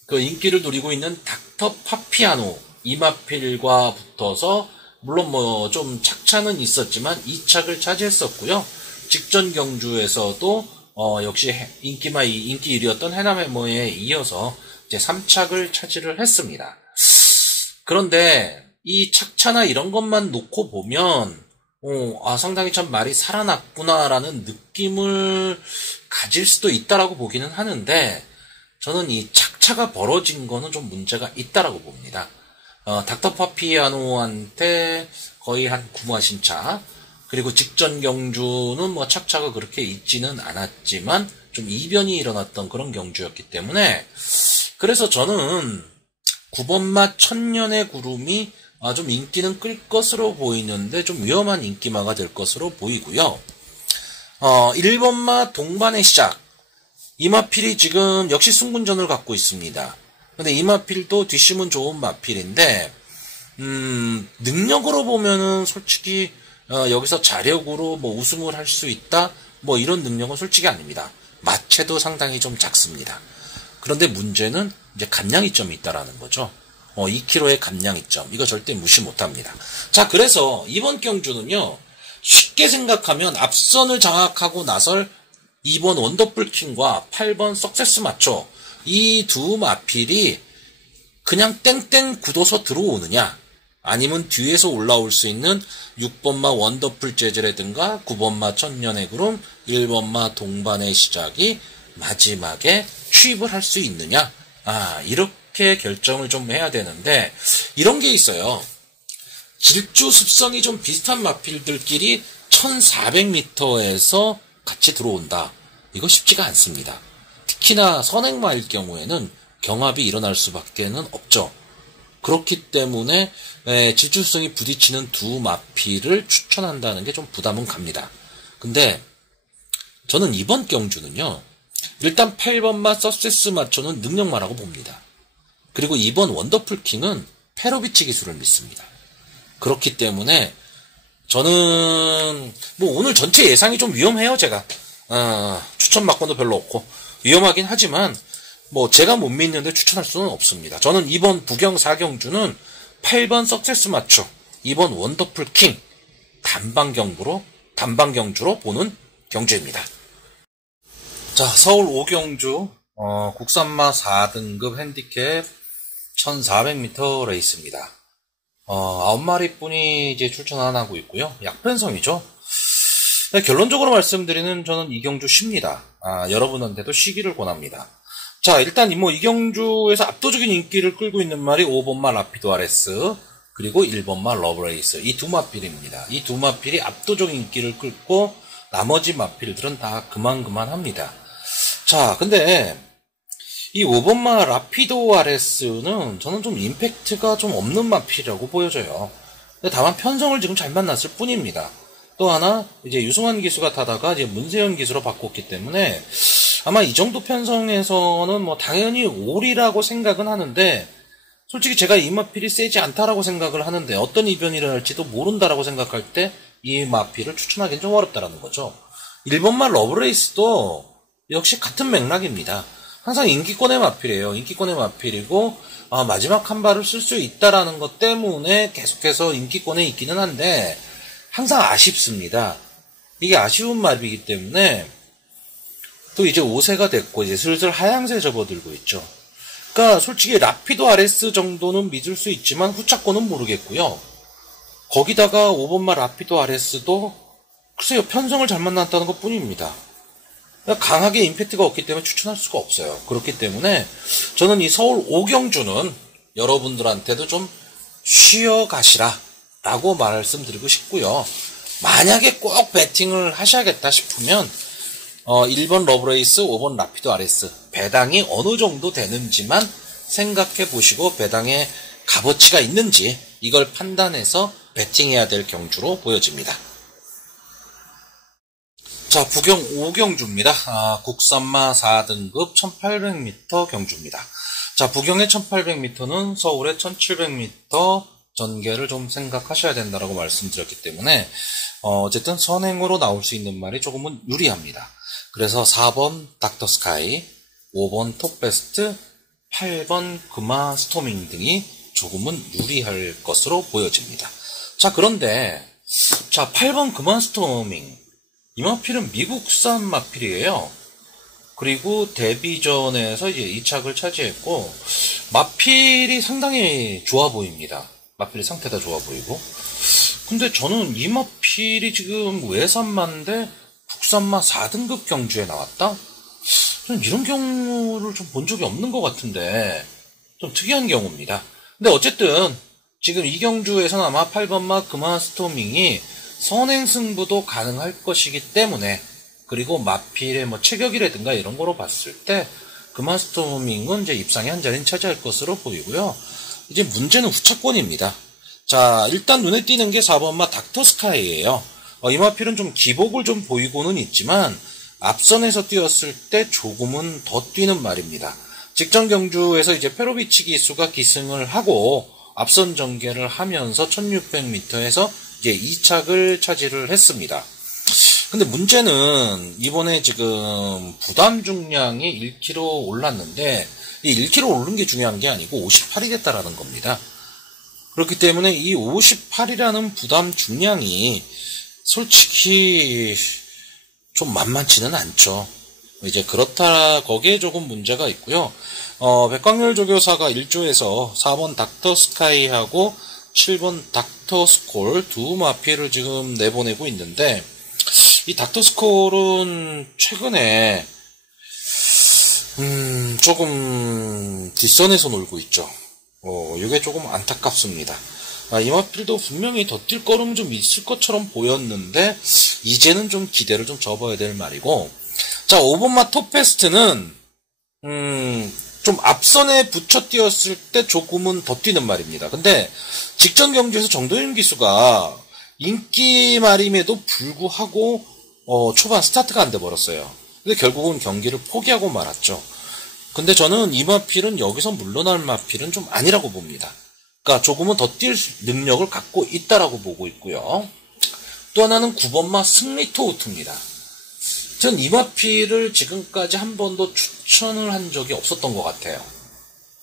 그 인기를 누리고 있는 닥터 파피아노 이 마필과 붙어서 물론 좀 착차는 있었지만 2착을 차지했었고요. 직전 경주에서도 역시 인기 1위였던 해남 해머에 이어서 이제 3착을 차지를 했습니다. 그런데 이 착차나 이런 것만 놓고 보면 상당히 참 말이 살아났구나라는 느낌을 가질 수도 있다라고 보기는 하는데, 저는 이 착차가 벌어진 거는 좀 문제가 있다라고 봅니다. 닥터 파피아노한테 거의 한 9마신차, 그리고 직전 경주는 착차가 그렇게 있지는 않았지만 좀 이변이 일어났던 그런 경주였기 때문에, 그래서 저는 9번마 천년의 구름이 좀 인기는 끌 것으로 보이는데 좀 위험한 인기마가 될 것으로 보이고요. 1번마 동반의 시작, 이 마필이 지금 역시 승군전을 갖고 있습니다. 근데 이 마필도 뒷심은 좋은 마필인데 능력으로 보면은 솔직히 여기서 자력으로 우승을 할 수 있다 이런 능력은 솔직히 아닙니다. 마체도 상당히 좀 작습니다. 그런데 문제는 이제 감량이점이 있다라는 거죠. 2kg의 감량이점, 이거 절대 무시 못합니다. 자, 그래서 이번 경주는요, 쉽게 생각하면 앞선을 장악하고 나설 2번 원더풀킹과 8번 석세스 마초, 이 두 마필이 그냥 땡땡 굳어서 들어오느냐, 아니면 뒤에서 올라올 수 있는 6번마 원더풀 재즈라든가 9번마 천년의 구름, 1번마 동반의 시작이 마지막에 취입을 할 수 있느냐, 이렇게 결정을 좀 해야 되는데, 이런 게 있어요. 질주 습성이 좀 비슷한 마필들끼리 1400m에서 같이 들어온다. 이거 쉽지가 않습니다. 특히나 선행마일 경우에는 경합이 일어날 수밖에는 없죠. 그렇기 때문에 질주성이 부딪히는 두 마필을 추천한다는 게 좀 부담은 갑니다. 근데 저는 이번 경주는요, 일단 8번마 석세스 마초는 능력마라고 봅니다. 그리고 2번 원더풀킹은 페로비치 기술을 믿습니다. 그렇기 때문에 저는 오늘 전체 예상이 좀 위험해요. 제가 추천받고도 별로 없고 위험하긴 하지만 뭐 제가 못 믿는데 추천할 수는 없습니다. 저는 이번 부경 4경주는 8번 석세스 마추, 2번 원더풀 킹 단방경주로 보는 경주입니다. 자, 서울 5경주 국산마 4등급 핸디캡 1400m 레이스입니다. 9마리 뿐이 이제 출전 안 하고 있고요. 약변성이죠. 네, 결론적으로 말씀드리는 저는 이 경주 쉽니다. 여러분한테도 쉬기를 권합니다. 자, 일단 이 경주에서 압도적인 인기를 끌고 있는 말이 5번마 라피도 RS 그리고 1번마 러브레이스, 이 두 마필입니다. 이 두 마필이 압도적인 인기를 끌고 나머지 마필들은 다 그만합니다. 자, 근데 이 5번마 라피도 RS는 저는 좀 임팩트가 좀 없는 마필이라고 보여져요. 근데 다만 편성을 지금 잘 만났을 뿐입니다. 또 하나 이제 유승환 기수가 타다가 이제 문세현 기수로 바꿨기 때문에 아마 이 정도 편성에서는 뭐 당연히 올이라고 생각은 하는데, 솔직히 제가 이 마필이 세지 않다라고 생각을 하는데 어떤 이변이 일어날지도 모른다라고 생각할 때 이 마필을 추천하기는 좀 어렵다라는 거죠. 1번마 러브레이스도 역시 같은 맥락입니다. 항상 인기권의 마필이에요. 인기권의 마필이고 마지막 한 발을 쓸 수 있다라는 것 때문에 계속해서 인기권에 있기는 한데 항상 아쉽습니다. 이게 아쉬운 마필이기 때문에 또 이제 5세가 됐고 이제 슬슬 하향세 접어들고 있죠. 그러니까 솔직히 라피도 RS 정도는 믿을 수 있지만 후차권은 모르겠고요. 거기다가 5번마 라피도 RS도 글쎄요, 편성을 잘 만났다는 것 뿐입니다. 그러니까 강하게 임팩트가 없기 때문에 추천할 수가 없어요. 그렇기 때문에 저는 이 서울 5경주는 여러분들한테도 좀 쉬어가시라 라고 말씀드리고 싶고요. 만약에 꼭 배팅을 하셔야겠다 싶으면 1번 러브레이스, 5번 라피도 RS 배당이 어느 정도 되는지만 생각해 보시고 배당의 값어치가 있는지 이걸 판단해서 배팅해야 될 경주로 보여집니다. 자, 부경 5경주입니다. 국산마 4등급 1800m 경주입니다. 자, 부경의 1800m는 서울의 1700m 전개를 좀 생각하셔야 된다라고 말씀드렸기 때문에 어쨌든 선행으로 나올 수 있는 말이 조금은 유리합니다. 그래서 4번 닥터스카이, 5번 톱베스트, 8번 금화 스토밍 등이 조금은 유리할 것으로 보여집니다. 자, 그런데 8번 금화 스토밍, 이 마필은 미국산 마필이에요. 그리고 데뷔전에서 이제 2착을 차지했고 마필이 상당히 좋아 보입니다. 마필이 상태가 좋아 보이고. 근데 저는 이 마필이 지금 외산마인데 국산마 4등급 경주에 나왔다? 저는 이런 경우를 좀 본 적이 없는 것 같은데 좀 특이한 경우입니다. 근데 어쨌든 지금 이 경주에서는 아마 8번마 금화 스토밍이 선행 승부도 가능할 것이기 때문에, 그리고 마필의 체격이라든가 이런 거로 봤을 때 금화 스토밍은 이제 입상에 한 자리는 차지할 것으로 보이고요. 이제 문제는 후차권입니다. 자, 일단 눈에 띄는 게 4번마 닥터스카이예요. 이 마필은 좀 기복을 좀 보이고는 있지만 앞선에서 뛰었을 때 조금은 더 뛰는 말입니다. 직전 경주에서 이제 페로비치 기수가 기승을 하고 앞선 전개를 하면서 1600m에서 이제 2착을 차지를 했습니다. 근데 문제는 이번에 지금 부담 중량이 1kg 올랐는데 이 1kg 오른 게 중요한 게 아니고 58이 됐다라는 겁니다. 그렇기 때문에 이 58이라는 부담 중량이 솔직히 좀 만만치는 않죠. 이제 그렇다, 거기에 조금 문제가 있고요. 백광열 조교사가 1조에서 4번 닥터스카이하고 7번 닥터스콜 두 마필을 지금 내보내고 있는데, 이 닥터스콜은 최근에 조금 뒷선에서 놀고 있죠. 이게 조금 안타깝습니다. 이 마필도 분명히 더 뛸 거름은 좀 있을 것처럼 보였는데 이제는 좀 기대를 좀 접어야 될 말이고, 자, 5번마 톱페스트는 좀 앞선에 붙여 뛰었을 때 조금은 더 뛰는 말입니다. 근데 직전 경주에서 정도윤 기수가 인기 말임에도 불구하고 초반 스타트가 안 돼 버렸어요. 근데 결국은 경기를 포기하고 말았죠. 근데 저는 이 마필은 여기서 물러날 마필은 좀 아니라고 봅니다. 그러니까 조금은 더 뛸 능력을 갖고 있다라고 보고 있고요. 또 하나는 9번마 승리토우트입니다. 전 이마피를 지금까지 한 번도 추천을 한 적이 없었던 것 같아요.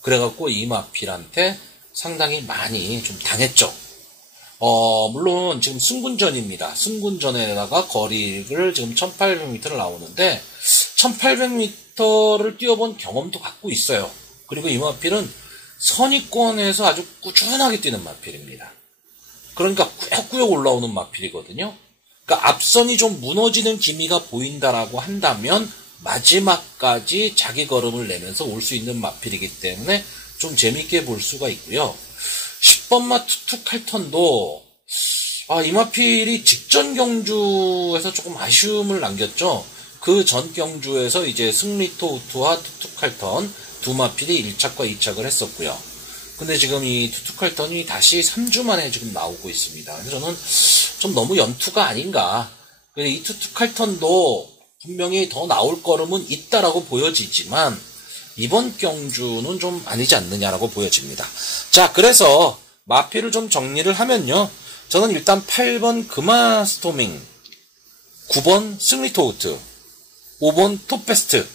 그래갖고 이마필한테 상당히 많이 좀 당했죠. 물론 지금 승군전입니다. 승군전에다가 거리를 지금 1800m를 나오는데 1800m를 뛰어본 경험도 갖고 있어요. 그리고 이마필은 선위권에서 아주 꾸준하게 뛰는 마필입니다. 그러니까 꾸역꾸역 올라오는 마필이거든요. 그러니까 앞선이 좀 무너지는 기미가 보인다라고 한다면 마지막까지 자기 걸음을 내면서 올 수 있는 마필이기 때문에 좀 재밌게 볼 수가 있고요. 10번마 투투칼턴도 이마필이 직전 경주에서 조금 아쉬움을 남겼죠. 그 전 경주에서 이제 승리토 우투와 투투칼턴 두 마필이 1착과 2착을 했었고요. 근데 지금 이 투투칼턴이 다시 3주 만에 지금 나오고 있습니다. 그래서 저는 좀 너무 연투가 아닌가. 이 투투칼턴도 분명히 더 나올 걸음은 있다라고 보여지지만 이번 경주는 좀 아니지 않느냐라고 보여집니다. 자, 그래서 마필을 좀 정리를 하면요. 저는 일단 8번 금화스토밍, 9번 승리토우트, 5번 톱베스트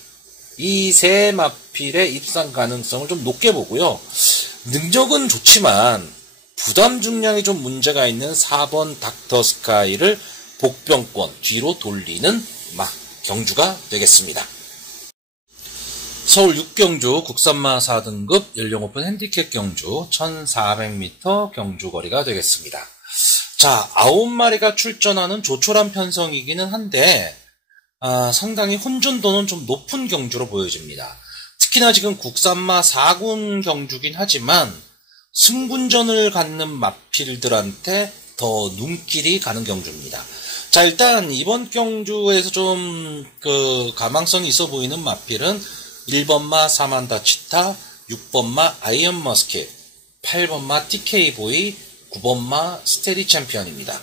이 세 마필의 입상 가능성을 좀 높게 보고요. 능력은 좋지만 부담 중량이 좀 문제가 있는 4번 닥터스카이를 복병권 뒤로 돌리는 경주가 되겠습니다. 서울 6경주 국산마 4등급 연령오픈 핸디캡 경주 1400m 경주거리가 되겠습니다. 자, 9마리가 출전하는 조촐한 편성이기는 한데 상당히 혼전도는 좀 높은 경주로 보여집니다. 특히나 지금 국산마 4군 경주긴 하지만 승군전을 갖는 마필들한테 더 눈길이 가는 경주입니다. 자, 일단 이번 경주에서 좀 가망성이 있어 보이는 마필은 1번마 사만다 치타, 6번마 아이언 머스킷, 8번마 TK보이, 9번마 스테디 챔피언입니다.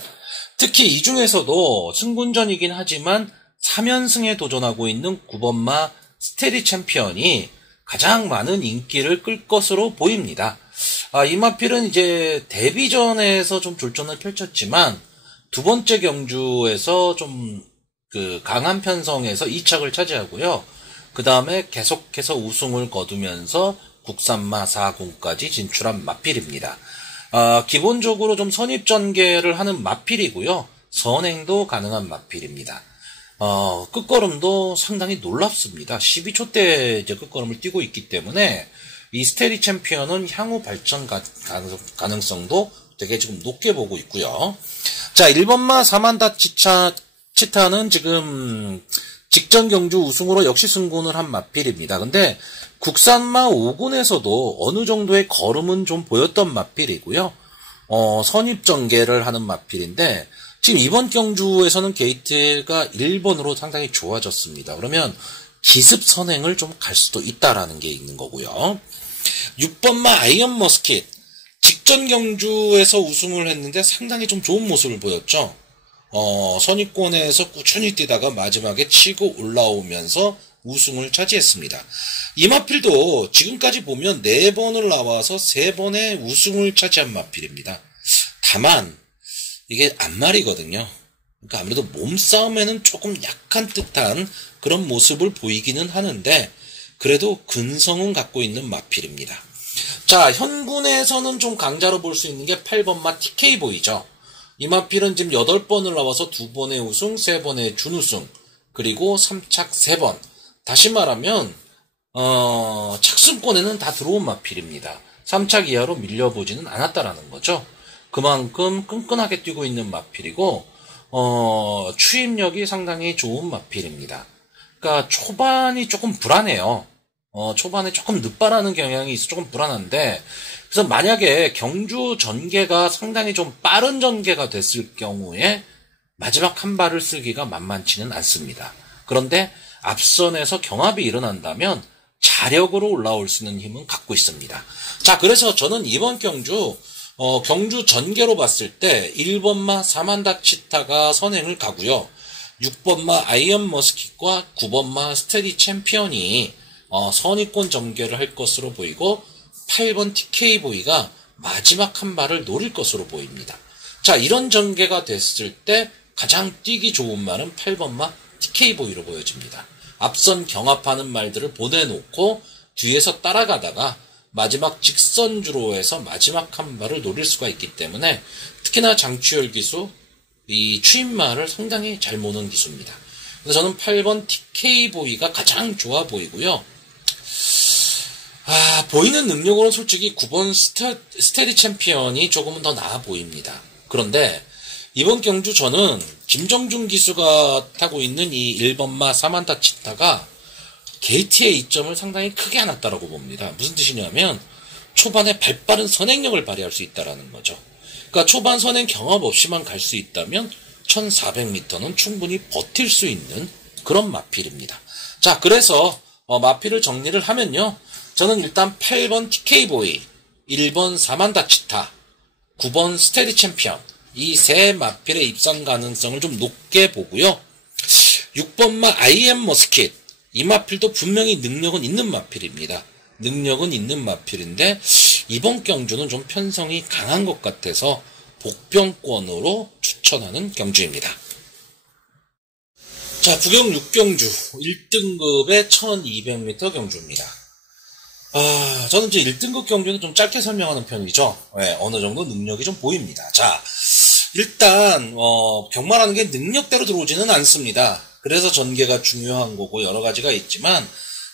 특히 이 중에서도 승군전이긴 하지만 3연승에 도전하고 있는 9번마 스테디 챔피언이 가장 많은 인기를 끌 것으로 보입니다. 이 마필은 이제 데뷔전에서 좀 졸전을 펼쳤지만 두 번째 경주에서 좀 강한 편성에서 2착을 차지하고요. 그 다음에 계속해서 우승을 거두면서 국산마 4군까지 진출한 마필입니다. 기본적으로 좀 선입전개를 하는 마필이고요. 선행도 가능한 마필입니다. 끝걸음도 상당히 놀랍습니다. 12초 대 이제 끝걸음을 뛰고 있기 때문에 이 스테디 챔피언은 향후 발전 가능성도 되게 지금 높게 보고 있고요. 자, 1번마 사만다 치타는 지금 직전 경주 우승으로 역시 승군을 한 마필입니다. 근데 국산마 5군에서도 어느 정도의 걸음은 좀 보였던 마필이고요. 선입전개를 하는 마필인데 지금 이번 경주에서는 게이트가 1번으로 상당히 좋아졌습니다. 그러면 기습 선행을 좀 갈 수도 있다라는 게 있는 거고요. 6번마 아이언 머스킷 직전 경주에서 우승을 했는데 상당히 좀 좋은 모습을 보였죠. 선입권에서 꾸준히 뛰다가 마지막에 치고 올라오면서 우승을 차지했습니다. 이마필도 지금까지 보면 4번을 나와서 3번의 우승을 차지한 마필입니다. 다만 이게 앞말이거든요. 그러니까 아무래도 몸싸움에는 조금 약한 듯한 그런 모습을 보이기는 하는데 그래도 근성은 갖고 있는 마필입니다. 자, 현군에서는 좀 강자로 볼 수 있는 게 8번마 TK보이죠. 이 마필은 지금 8번을 나와서 2번의 우승, 3번의 준우승, 그리고 3착 3번. 다시 말하면 착승권에는 다 들어온 마필입니다. 3착 이하로 밀려보지는 않았다라는 거죠. 그만큼 끈끈하게 뛰고 있는 마필이고 추임력이 상당히 좋은 마필입니다. 그러니까 초반이 조금 불안해요. 초반에 조금 늦바라는 경향이 있어 조금 불안한데 그래서 만약에 경주 전개가 상당히 좀 빠른 전개가 됐을 경우에 마지막 한 발을 쓰기가 만만치는 않습니다. 그런데 앞선에서 경합이 일어난다면 자력으로 올라올 수 있는 힘은 갖고 있습니다. 자, 그래서 저는 이번 경주 경주 전개로 봤을 때 1번마 사만다 치타가 선행을 가고요. 6번마 아이언 머스킷과 9번마 스테디 챔피언이 선의권 전개를 할 것으로 보이고 8번 TK보이가 마지막 한 발을 노릴 것으로 보입니다. 자, 이런 전개가 됐을 때 가장 뛰기 좋은 말은 8번마 TK보이로 보여집니다. 앞선 경합하는 말들을 보내놓고 뒤에서 따라가다가 마지막 직선주로 해서 마지막 한 발을 노릴 수가 있기 때문에 특히나 장추열 기수, 이 추임말을 상당히 잘 모는 기수입니다. 그래서 저는 8번 TK보이가 가장 좋아 보이고요. 보이는 능력으로는 솔직히 9번 스테디 챔피언이 조금은 더 나아 보입니다. 그런데 이번 경주 저는 김정준 기수가 타고 있는 이 1번마 사만타 치타가 게이트의 이점을 상당히 크게 안았다라고 봅니다. 무슨 뜻이냐면 초반에 발빠른 선행력을 발휘할 수 있다라는 거죠. 그러니까 초반 선행 경험 없이만 갈 수 있다면 1400m는 충분히 버틸 수 있는 그런 마필입니다. 자, 그래서 마필을 정리를 하면요. 저는 일단 8번 TK보이, 1번 사만다 치타, 9번 스테디 챔피언 이 세 마필의 입상 가능성을 좀 높게 보고요. 6번마 IM 머스킷 이 마필도 분명히 능력은 있는 마필입니다. 능력은 있는 마필인데 이번 경주는 좀 편성이 강한 것 같아서 복병권으로 추천하는 경주입니다. 자, 부경 6경주 1등급의 1200m 경주입니다. 저는 이제 1등급 경주는 좀 짧게 설명하는 편이죠. 네, 어느 정도 능력이 좀 보입니다. 자, 일단 경마라는 게 능력대로 들어오지는 않습니다. 그래서 전개가 중요한 거고 여러 가지가 있지만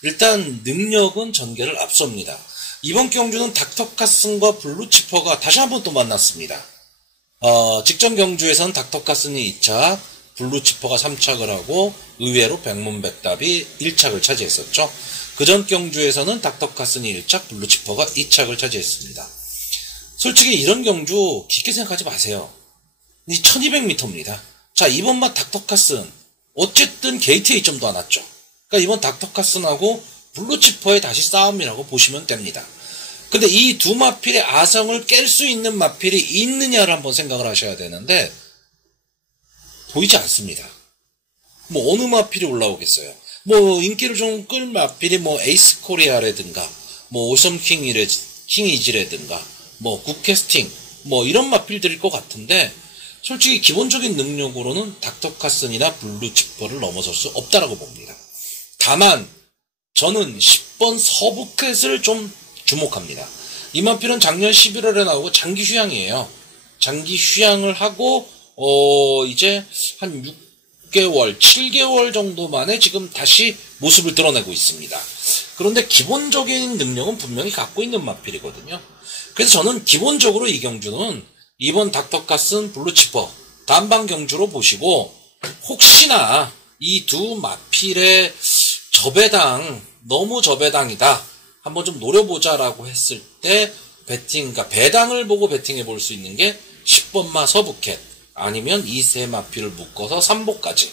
일단 능력은 전개를 앞섭니다. 이번 경주는 닥터카슨과 블루치퍼가 다시 한번 또 만났습니다. 직전 경주에서는 닥터카슨이 2착, 블루치퍼가 3착을 하고 의외로 백문백답이 1착을 차지했었죠. 그전 경주에서는 닥터카슨이 1착, 블루치퍼가 2착을 차지했습니다. 솔직히 이런 경주 깊게 생각하지 마세요. 이 1200m입니다. 자, 이번만 닥터카슨 어쨌든 게이트에 2점도 안 왔죠. 그러니까 이번 닥터카슨하고 블루치퍼의 다시 싸움이라고 보시면 됩니다. 근데 이 두 마필의 아성을 깰 수 있는 마필이 있느냐를 한번 생각을 하셔야 되는데 보이지 않습니다. 뭐 어느 마필이 올라오겠어요. 뭐 인기를 좀 끌 마필이 뭐 에이스 코리아라든가 뭐 오섬 킹이지라든가 뭐 굿캐스팅 뭐 이런 마필들일 것 같은데 솔직히 기본적인 능력으로는 닥터카슨이나 블루치퍼를 넘어설 수 없다라고 봅니다. 다만 저는 10번 서부캣을 좀 주목합니다. 이 마필은 작년 11월에 나오고 장기 휴양이에요. 장기 휴양을 하고 이제 한 6개월, 7개월 정도 만에 지금 다시 모습을 드러내고 있습니다. 그런데 기본적인 능력은 분명히 갖고 있는 마필이거든요. 그래서 저는 기본적으로 이 경주는 이번 닥터카슨 블루치퍼 단방 경주로 보시고 혹시나 이 두 마필의 저배당 너무 저배당이다 한번 좀 노려보자라고 했을 때 배팅, 그러니까 배당을 보고 배팅해 볼 수 있는 게 10번마 서부캣 아니면 이 세 마필을 묶어서 3보까지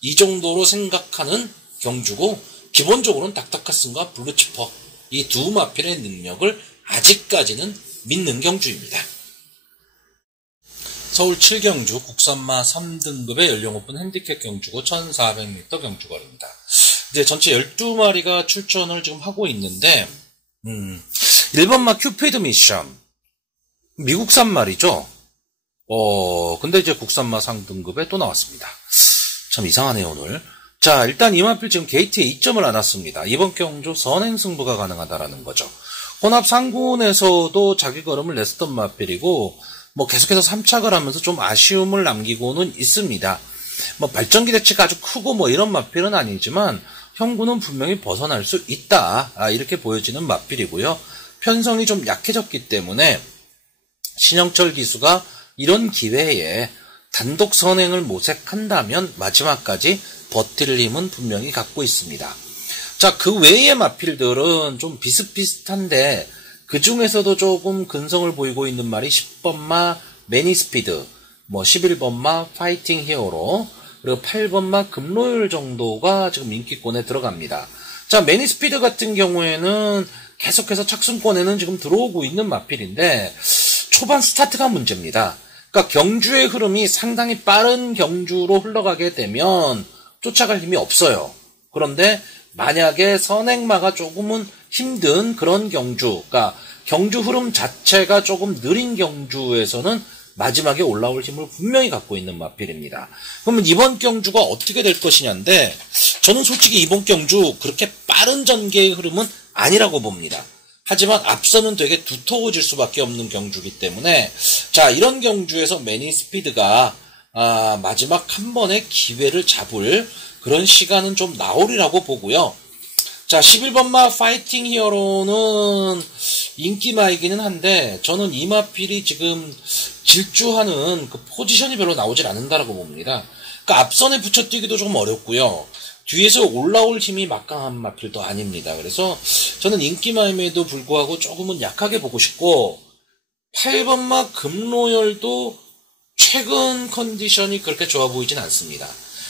이 정도로 생각하는 경주고 기본적으로는 닥터카슨과 블루치퍼 이 두 마필의 능력을 아직까지는 믿는 경주입니다. 서울 7경주 국산마 3등급의 연령 오픈 핸디캡 경주고 1400m 경주거리입니다. 이제 전체 12마리가 출전을 지금 하고 있는데 1번마 큐피드 미션 미국산 말이죠. 근데 이제 국산마 상등급에 또 나왔습니다. 참 이상하네요 오늘. 자, 일단 이 마필 지금 게이트에 2점을 안 왔습니다. 이번 경주 선행 승부가 가능하다라는 거죠. 혼합 상군에서도 자기 걸음을 냈었던 마필이고 뭐 계속해서 3착을 하면서 좀 아쉬움을 남기고는 있습니다. 뭐 발전 기대치가 아주 크고 뭐 이런 마필은 아니지만 형구는 분명히 벗어날 수 있다. 이렇게 보여지는 마필이고요. 편성이 좀 약해졌기 때문에 신영철 기수가 이런 기회에 단독 선행을 모색한다면 마지막까지 버틸 힘은 분명히 갖고 있습니다. 자, 그 외의 마필들은 좀 비슷비슷한데 그 중에서도 조금 근성을 보이고 있는 말이 10번마 매니스피드, 뭐 11번마 파이팅 히어로, 그리고 8번마 금로율 정도가 지금 인기권에 들어갑니다. 자, 매니스피드 같은 경우에는 계속해서 착순권에는 지금 들어오고 있는 마필인데 초반 스타트가 문제입니다. 그러니까 경주의 흐름이 상당히 빠른 경주로 흘러가게 되면 쫓아갈 힘이 없어요. 그런데 만약에 선행마가 조금은 힘든 그런 경주, 그러니까 경주 흐름 자체가 조금 느린 경주에서는 마지막에 올라올 힘을 분명히 갖고 있는 마필입니다. 그러면 이번 경주가 어떻게 될 것이냐인데 저는 솔직히 이번 경주 그렇게 빠른 전개의 흐름은 아니라고 봅니다. 하지만 앞서는 되게 두터워질 수밖에 없는 경주이기 때문에 자 이런 경주에서 매니스피드가 마지막 한 번의 기회를 잡을 그런 시간은 좀 나오리라고 보고요. 자 11번마 파이팅 히어로는 인기마이기는 한데 저는 이 마필이 지금 질주하는 그 포지션이 별로 나오질 않는다라고 봅니다. 그러니까 앞선에 붙여뛰기도 조금 어렵고요. 뒤에서 올라올 힘이 막강한 마필도 아닙니다. 그래서 저는 인기마임에도 불구하고 조금은 약하게 보고 싶고 8번마 금로열도 최근 컨디션이 그렇게 좋아 보이진 않습니다.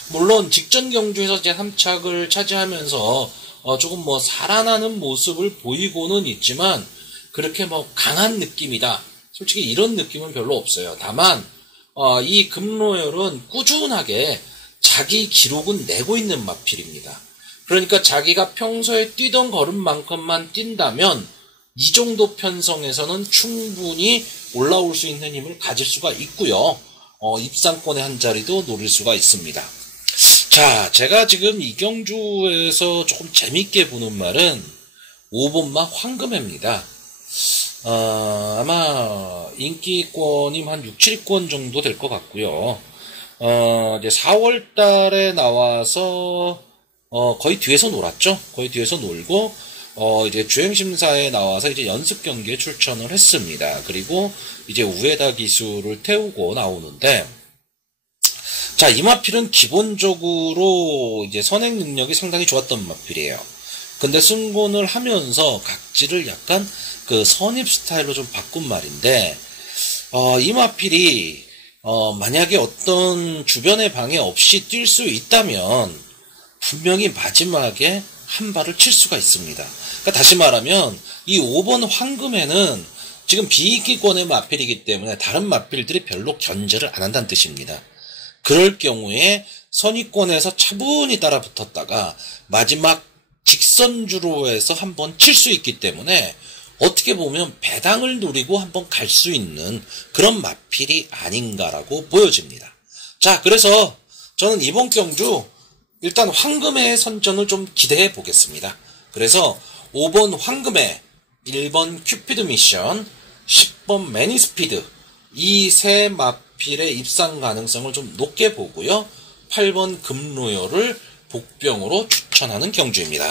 물론 직전 경주에서 이제 3착을 차지하면서 조금 뭐 살아나는 모습을 보이고는 있지만 그렇게 뭐 강한 느낌이다. 솔직히 이런 느낌은 별로 없어요. 다만 이 금로열은 꾸준하게 자기 기록은 내고 있는 마필입니다. 그러니까 자기가 평소에 뛰던 걸음만큼만 뛴다면 이 정도 편성에서는 충분히 올라올 수 있는 힘을 가질 수가 있고요. 입상권의 한 자리도 노릴 수가 있습니다. 자, 제가 지금 이경주에서 조금 재밌게 보는 말은 5번마 황금해입니다. 아마 인기권이 한 6, 7권 정도 될 것 같고요. 이제 4월 달에 나와서, 거의 뒤에서 놀았죠. 거의 뒤에서 놀고, 이제 주행심사에 나와서 이제 연습 경기에 출전을 했습니다. 그리고 이제 우에다 기수를 태우고 나오는데, 자, 이 마필은 기본적으로 이제 선행 능력이 상당히 좋았던 마필이에요. 근데 승곤을 하면서 각지를 약간 그 선입 스타일로 좀 바꾼 말인데, 이 마필이, 만약에 어떤 주변의 방해 없이 뛸 수 있다면, 분명히 마지막에 한 발을 칠 수가 있습니다. 그러니까 다시 말하면, 이 5번 황금에는 지금 비인기권의 마필이기 때문에 다른 마필들이 별로 견제를 안 한다는 뜻입니다. 그럴 경우에 선위권에서 차분히 따라 붙었다가 마지막 직선주로에서 한번 칠 수 있기 때문에 어떻게 보면 배당을 노리고 한번 갈 수 있는 그런 마필이 아닌가라고 보여집니다. 자, 그래서 저는 이번 경주 일단 황금의 선전을 좀 기대해 보겠습니다. 그래서 5번 황금의 1번 큐피드 미션, 10번 매니스피드 이 세 마필의 입상 가능성을 좀 높게 보고요. 8번 금로열을 복병으로 추천하는 경주입니다.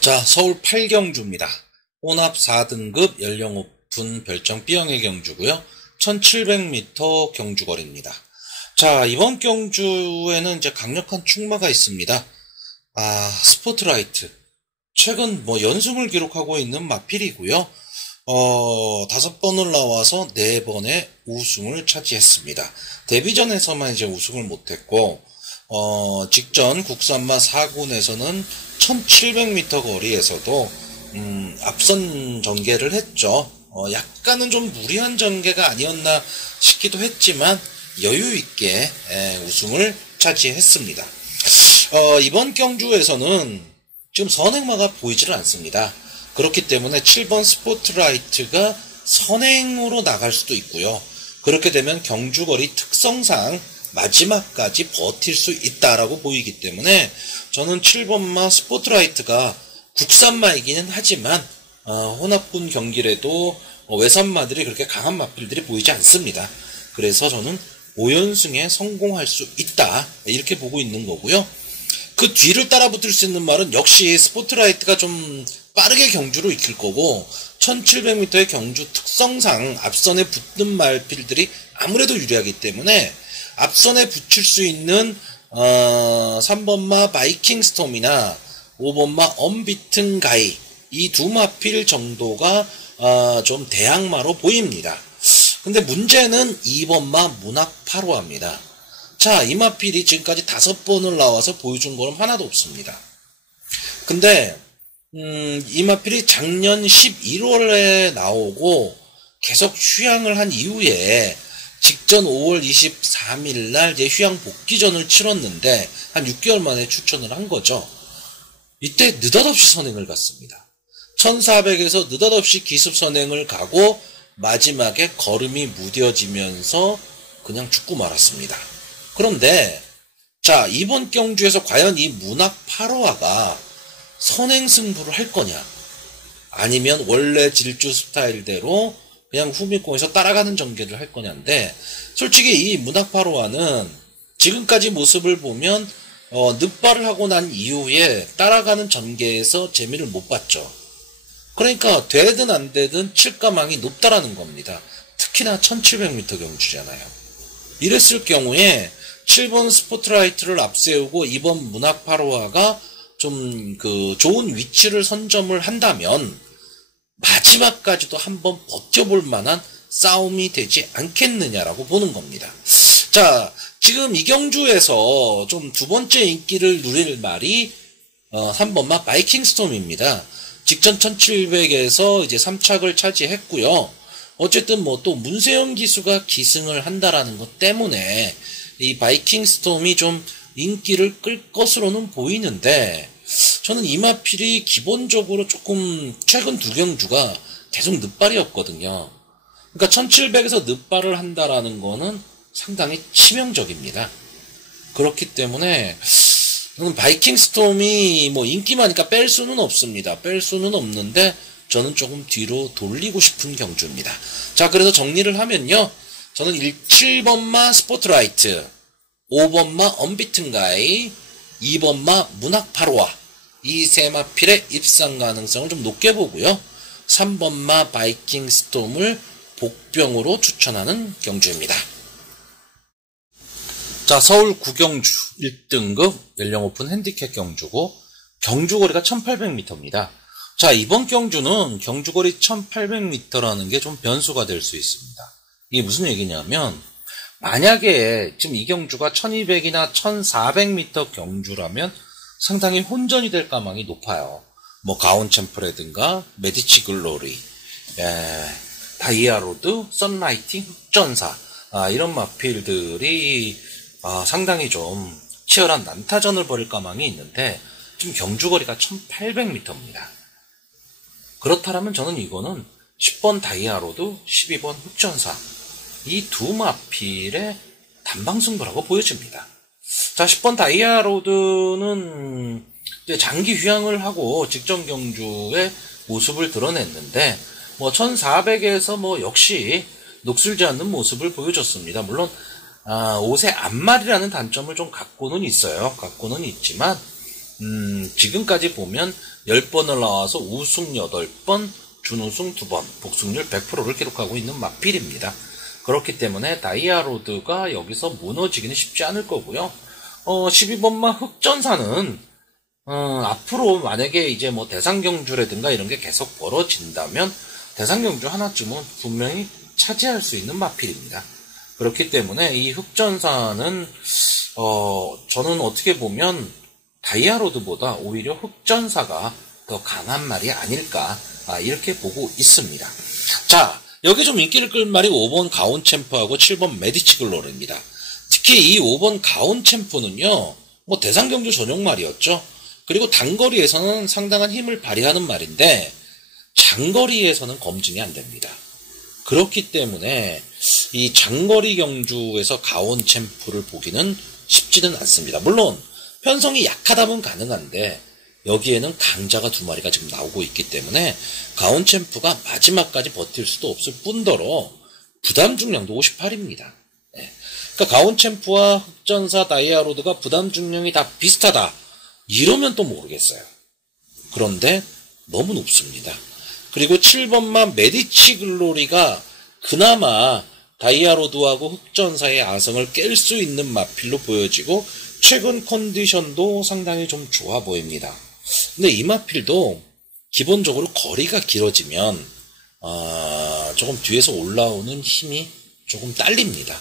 자, 서울 8경주입니다. 혼합 4등급 연령 오픈 별정 B형의 경주고요. 1700m 경주거리입니다. 자, 이번 경주에는 이제 강력한 충마가 있습니다. 스포트라이트. 최근 연승을 기록하고 있는 마필이고요. 5번을 나와서 4번의 우승을 차지했습니다. 데뷔전에서만 이제 우승을 못했고, 직전 국산마 4군에서는 1700m 거리에서도, 앞선 전개를 했죠. 약간은 좀 무리한 전개가 아니었나 싶기도 했지만, 여유있게, 우승을 차지했습니다. 이번 경주에서는 지금 선행마가 보이지를 않습니다. 그렇기 때문에 7번 스포트라이트가 선행으로 나갈 수도 있고요. 그렇게 되면 경주거리 특성상 마지막까지 버틸 수 있다라고 보이기 때문에 저는 7번마 스포트라이트가 국산마이기는 하지만 혼합군 경기라도 외산마들이 그렇게 강한 마필들이 보이지 않습니다. 그래서 저는 5연승에 성공할 수 있다 이렇게 보고 있는 거고요. 그 뒤를 따라붙을 수 있는 말은 역시 스포트라이트가 좀 빠르게 경주로 익힐 거고 1700m의 경주 특성상 앞선에 붙는 마필들이 아무래도 유리하기 때문에 앞선에 붙일 수 있는 3번마 바이킹 스톰이나 5번마 언비튼 가이 이 두 마필 정도가 좀 대항마로 보입니다. 근데 문제는 2번마 문학 8호합니다. 자, 이 마필이 지금까지 5번을 나와서 보여준 거는 하나도 없습니다. 근데 이 마필이 작년 11월에 나오고 계속 휴양을 한 이후에 직전 5월 23일 날 이제 휴양 복귀전을 치렀는데 한 6개월 만에 추천을 한 거죠. 이때 느닷없이 선행을 갔습니다. 1400에서 느닷없이 기습 선행을 가고 마지막에 걸음이 무뎌지면서 그냥 죽고 말았습니다. 그런데 자, 이번 경주에서 과연 이 문학 8호화가 선행승부를 할 거냐, 아니면 원래 질주 스타일대로 그냥 후미권에서 따라가는 전개를 할 거냐인데, 솔직히 이 문학 8호화는 지금까지 모습을 보면 늑발을 하고 난 이후에 따라가는 전개에서 재미를 못 봤죠. 그러니까 되든 안 되든 칠가망이 높다라는 겁니다. 특히나 1700m 경주잖아요. 이랬을 경우에 7번 스포트라이트를 앞세우고 이번 문학 8호화가 좀 좋은 위치를 선점을 한다면 마지막까지도 한번 버텨볼 만한 싸움이 되지 않겠느냐라고 보는 겁니다. 자, 지금 이 경주에서 좀 두 번째 인기를 누릴 말이 3번마 바이킹 스톰입니다. 직전 1700에서 이제 3착을 차지했고요. 어쨌든 뭐 또 문세영 기수가 기승을 한다라는 것 때문에 이 바이킹 스톰이 좀 인기를 끌 것으로는 보이는데, 저는 이 마필이 기본적으로 조금 최근 두 경주가 계속 늑발이었거든요. 그러니까 1700에서 늑발을 한다라는 거는 상당히 치명적입니다. 그렇기 때문에 저는 바이킹 스톰이 뭐 인기 많으니까 뺄 수는 없습니다. 뺄 수는 없는데 저는 조금 뒤로 돌리고 싶은 경주입니다. 자, 그래서 정리를 하면요, 저는 7번마 스포트라이트, 5번마 언비튼 가이, 2번마 문학 8호화, 이 세 마필의 입상 가능성을 좀 높게 보고요, 3번마 바이킹 스톰을 복병으로 추천하는 경주입니다. 자, 서울 구경주 1등급 연령오픈 핸디캡 경주고 경주거리가 1800m입니다. 자, 이번 경주는 경주거리 1800m라는 게 좀 변수가 될 수 있습니다. 이게 무슨 얘기냐면, 만약에 지금 이 경주가 1200이나 1400m 경주라면 상당히 혼전이 될 가망이 높아요. 뭐 가온챔프라든가 메디치 글로리, 다이아로드, 선라이팅, 흑전사, 이런 마필들이 상당히 좀 치열한 난타전을 벌일 가망이 있는데, 지금 경주거리가 1800m입니다. 그렇다면 저는 이거는 10번 다이아로드, 12번 흑전사, 이 두 마필의 단방승부라고 보여집니다. 자, 10번 다이아로드는 이제 장기 휴양을 하고 직전 경주의 모습을 드러냈는데, 뭐 1400에서 뭐 역시 녹슬지 않는 모습을 보여줬습니다. 물론 옷의 앞말이라는 단점을 좀 갖고는 있어요. 갖고는 있지만 지금까지 보면 10번을 나와서 우승 8번, 준우승 2번, 복승률 100%를 기록하고 있는 마필입니다. 그렇기 때문에 다이아로드가 여기서 무너지기는 쉽지 않을 거고요. 12번마 흑전사는 앞으로 만약에 이제 뭐 대상경주라든가 이런 게 계속 벌어진다면 대상경주 하나쯤은 분명히 차지할 수 있는 마필입니다. 그렇기 때문에 이 흑전사는 저는 어떻게 보면 다이아로드보다 오히려 흑전사가 더 강한 말이 아닐까, 이렇게 보고 있습니다. 자, 여기 좀 인기를 끌 말이 5번 가온챔프하고 7번 메디치 글로리입니다. 특히 이 5번 가온챔프는요, 뭐 대상경주 전용 말이었죠. 그리고 단거리에서는 상당한 힘을 발휘하는 말인데 장거리에서는 검증이 안 됩니다. 그렇기 때문에 이 장거리 경주에서 가온챔프를 보기는 쉽지는 않습니다. 물론 편성이 약하다면 가능한데 여기에는 강자가 두 마리가 지금 나오고 있기 때문에 가온챔프가 마지막까지 버틸 수도 없을 뿐더러 부담 중량도 58입니다. 그러니까 가온챔프와 흑전사, 다이아로드가 부담 중량이 다 비슷하다, 이러면 또 모르겠어요. 그런데 너무 높습니다. 그리고 7번만 메디치 글로리가 그나마 다이아로드하고 흑전사의 아성을 깰 수 있는 마필로 보여지고 최근 컨디션도 상당히 좀 좋아 보입니다. 근데 이 마필도 기본적으로 거리가 길어지면 조금 뒤에서 올라오는 힘이 조금 딸립니다.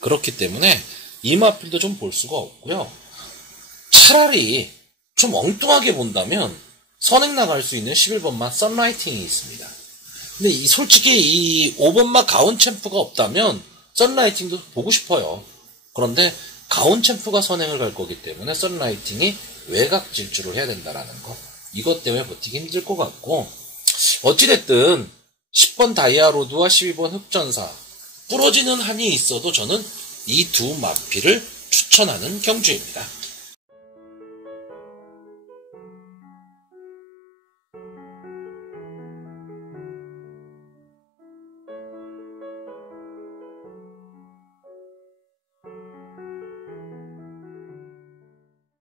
그렇기 때문에 이 마필도 좀 볼 수가 없고요. 차라리 좀 엉뚱하게 본다면 선행 나갈 수 있는 11번마 선라이팅이 있습니다. 근데 솔직히 이 5번마 가온챔프가 없다면 선라이팅도 보고 싶어요. 그런데 가온챔프가 선행을 갈 거기 때문에 선라이팅이 외곽 질주를 해야 된다라는 거, 이것 때문에 버티기 힘들 것 같고, 어찌됐든 10번 다이아로드와 12번 흑전사 부러지는 한이 있어도 저는 이 두 마필을 추천하는 경주입니다.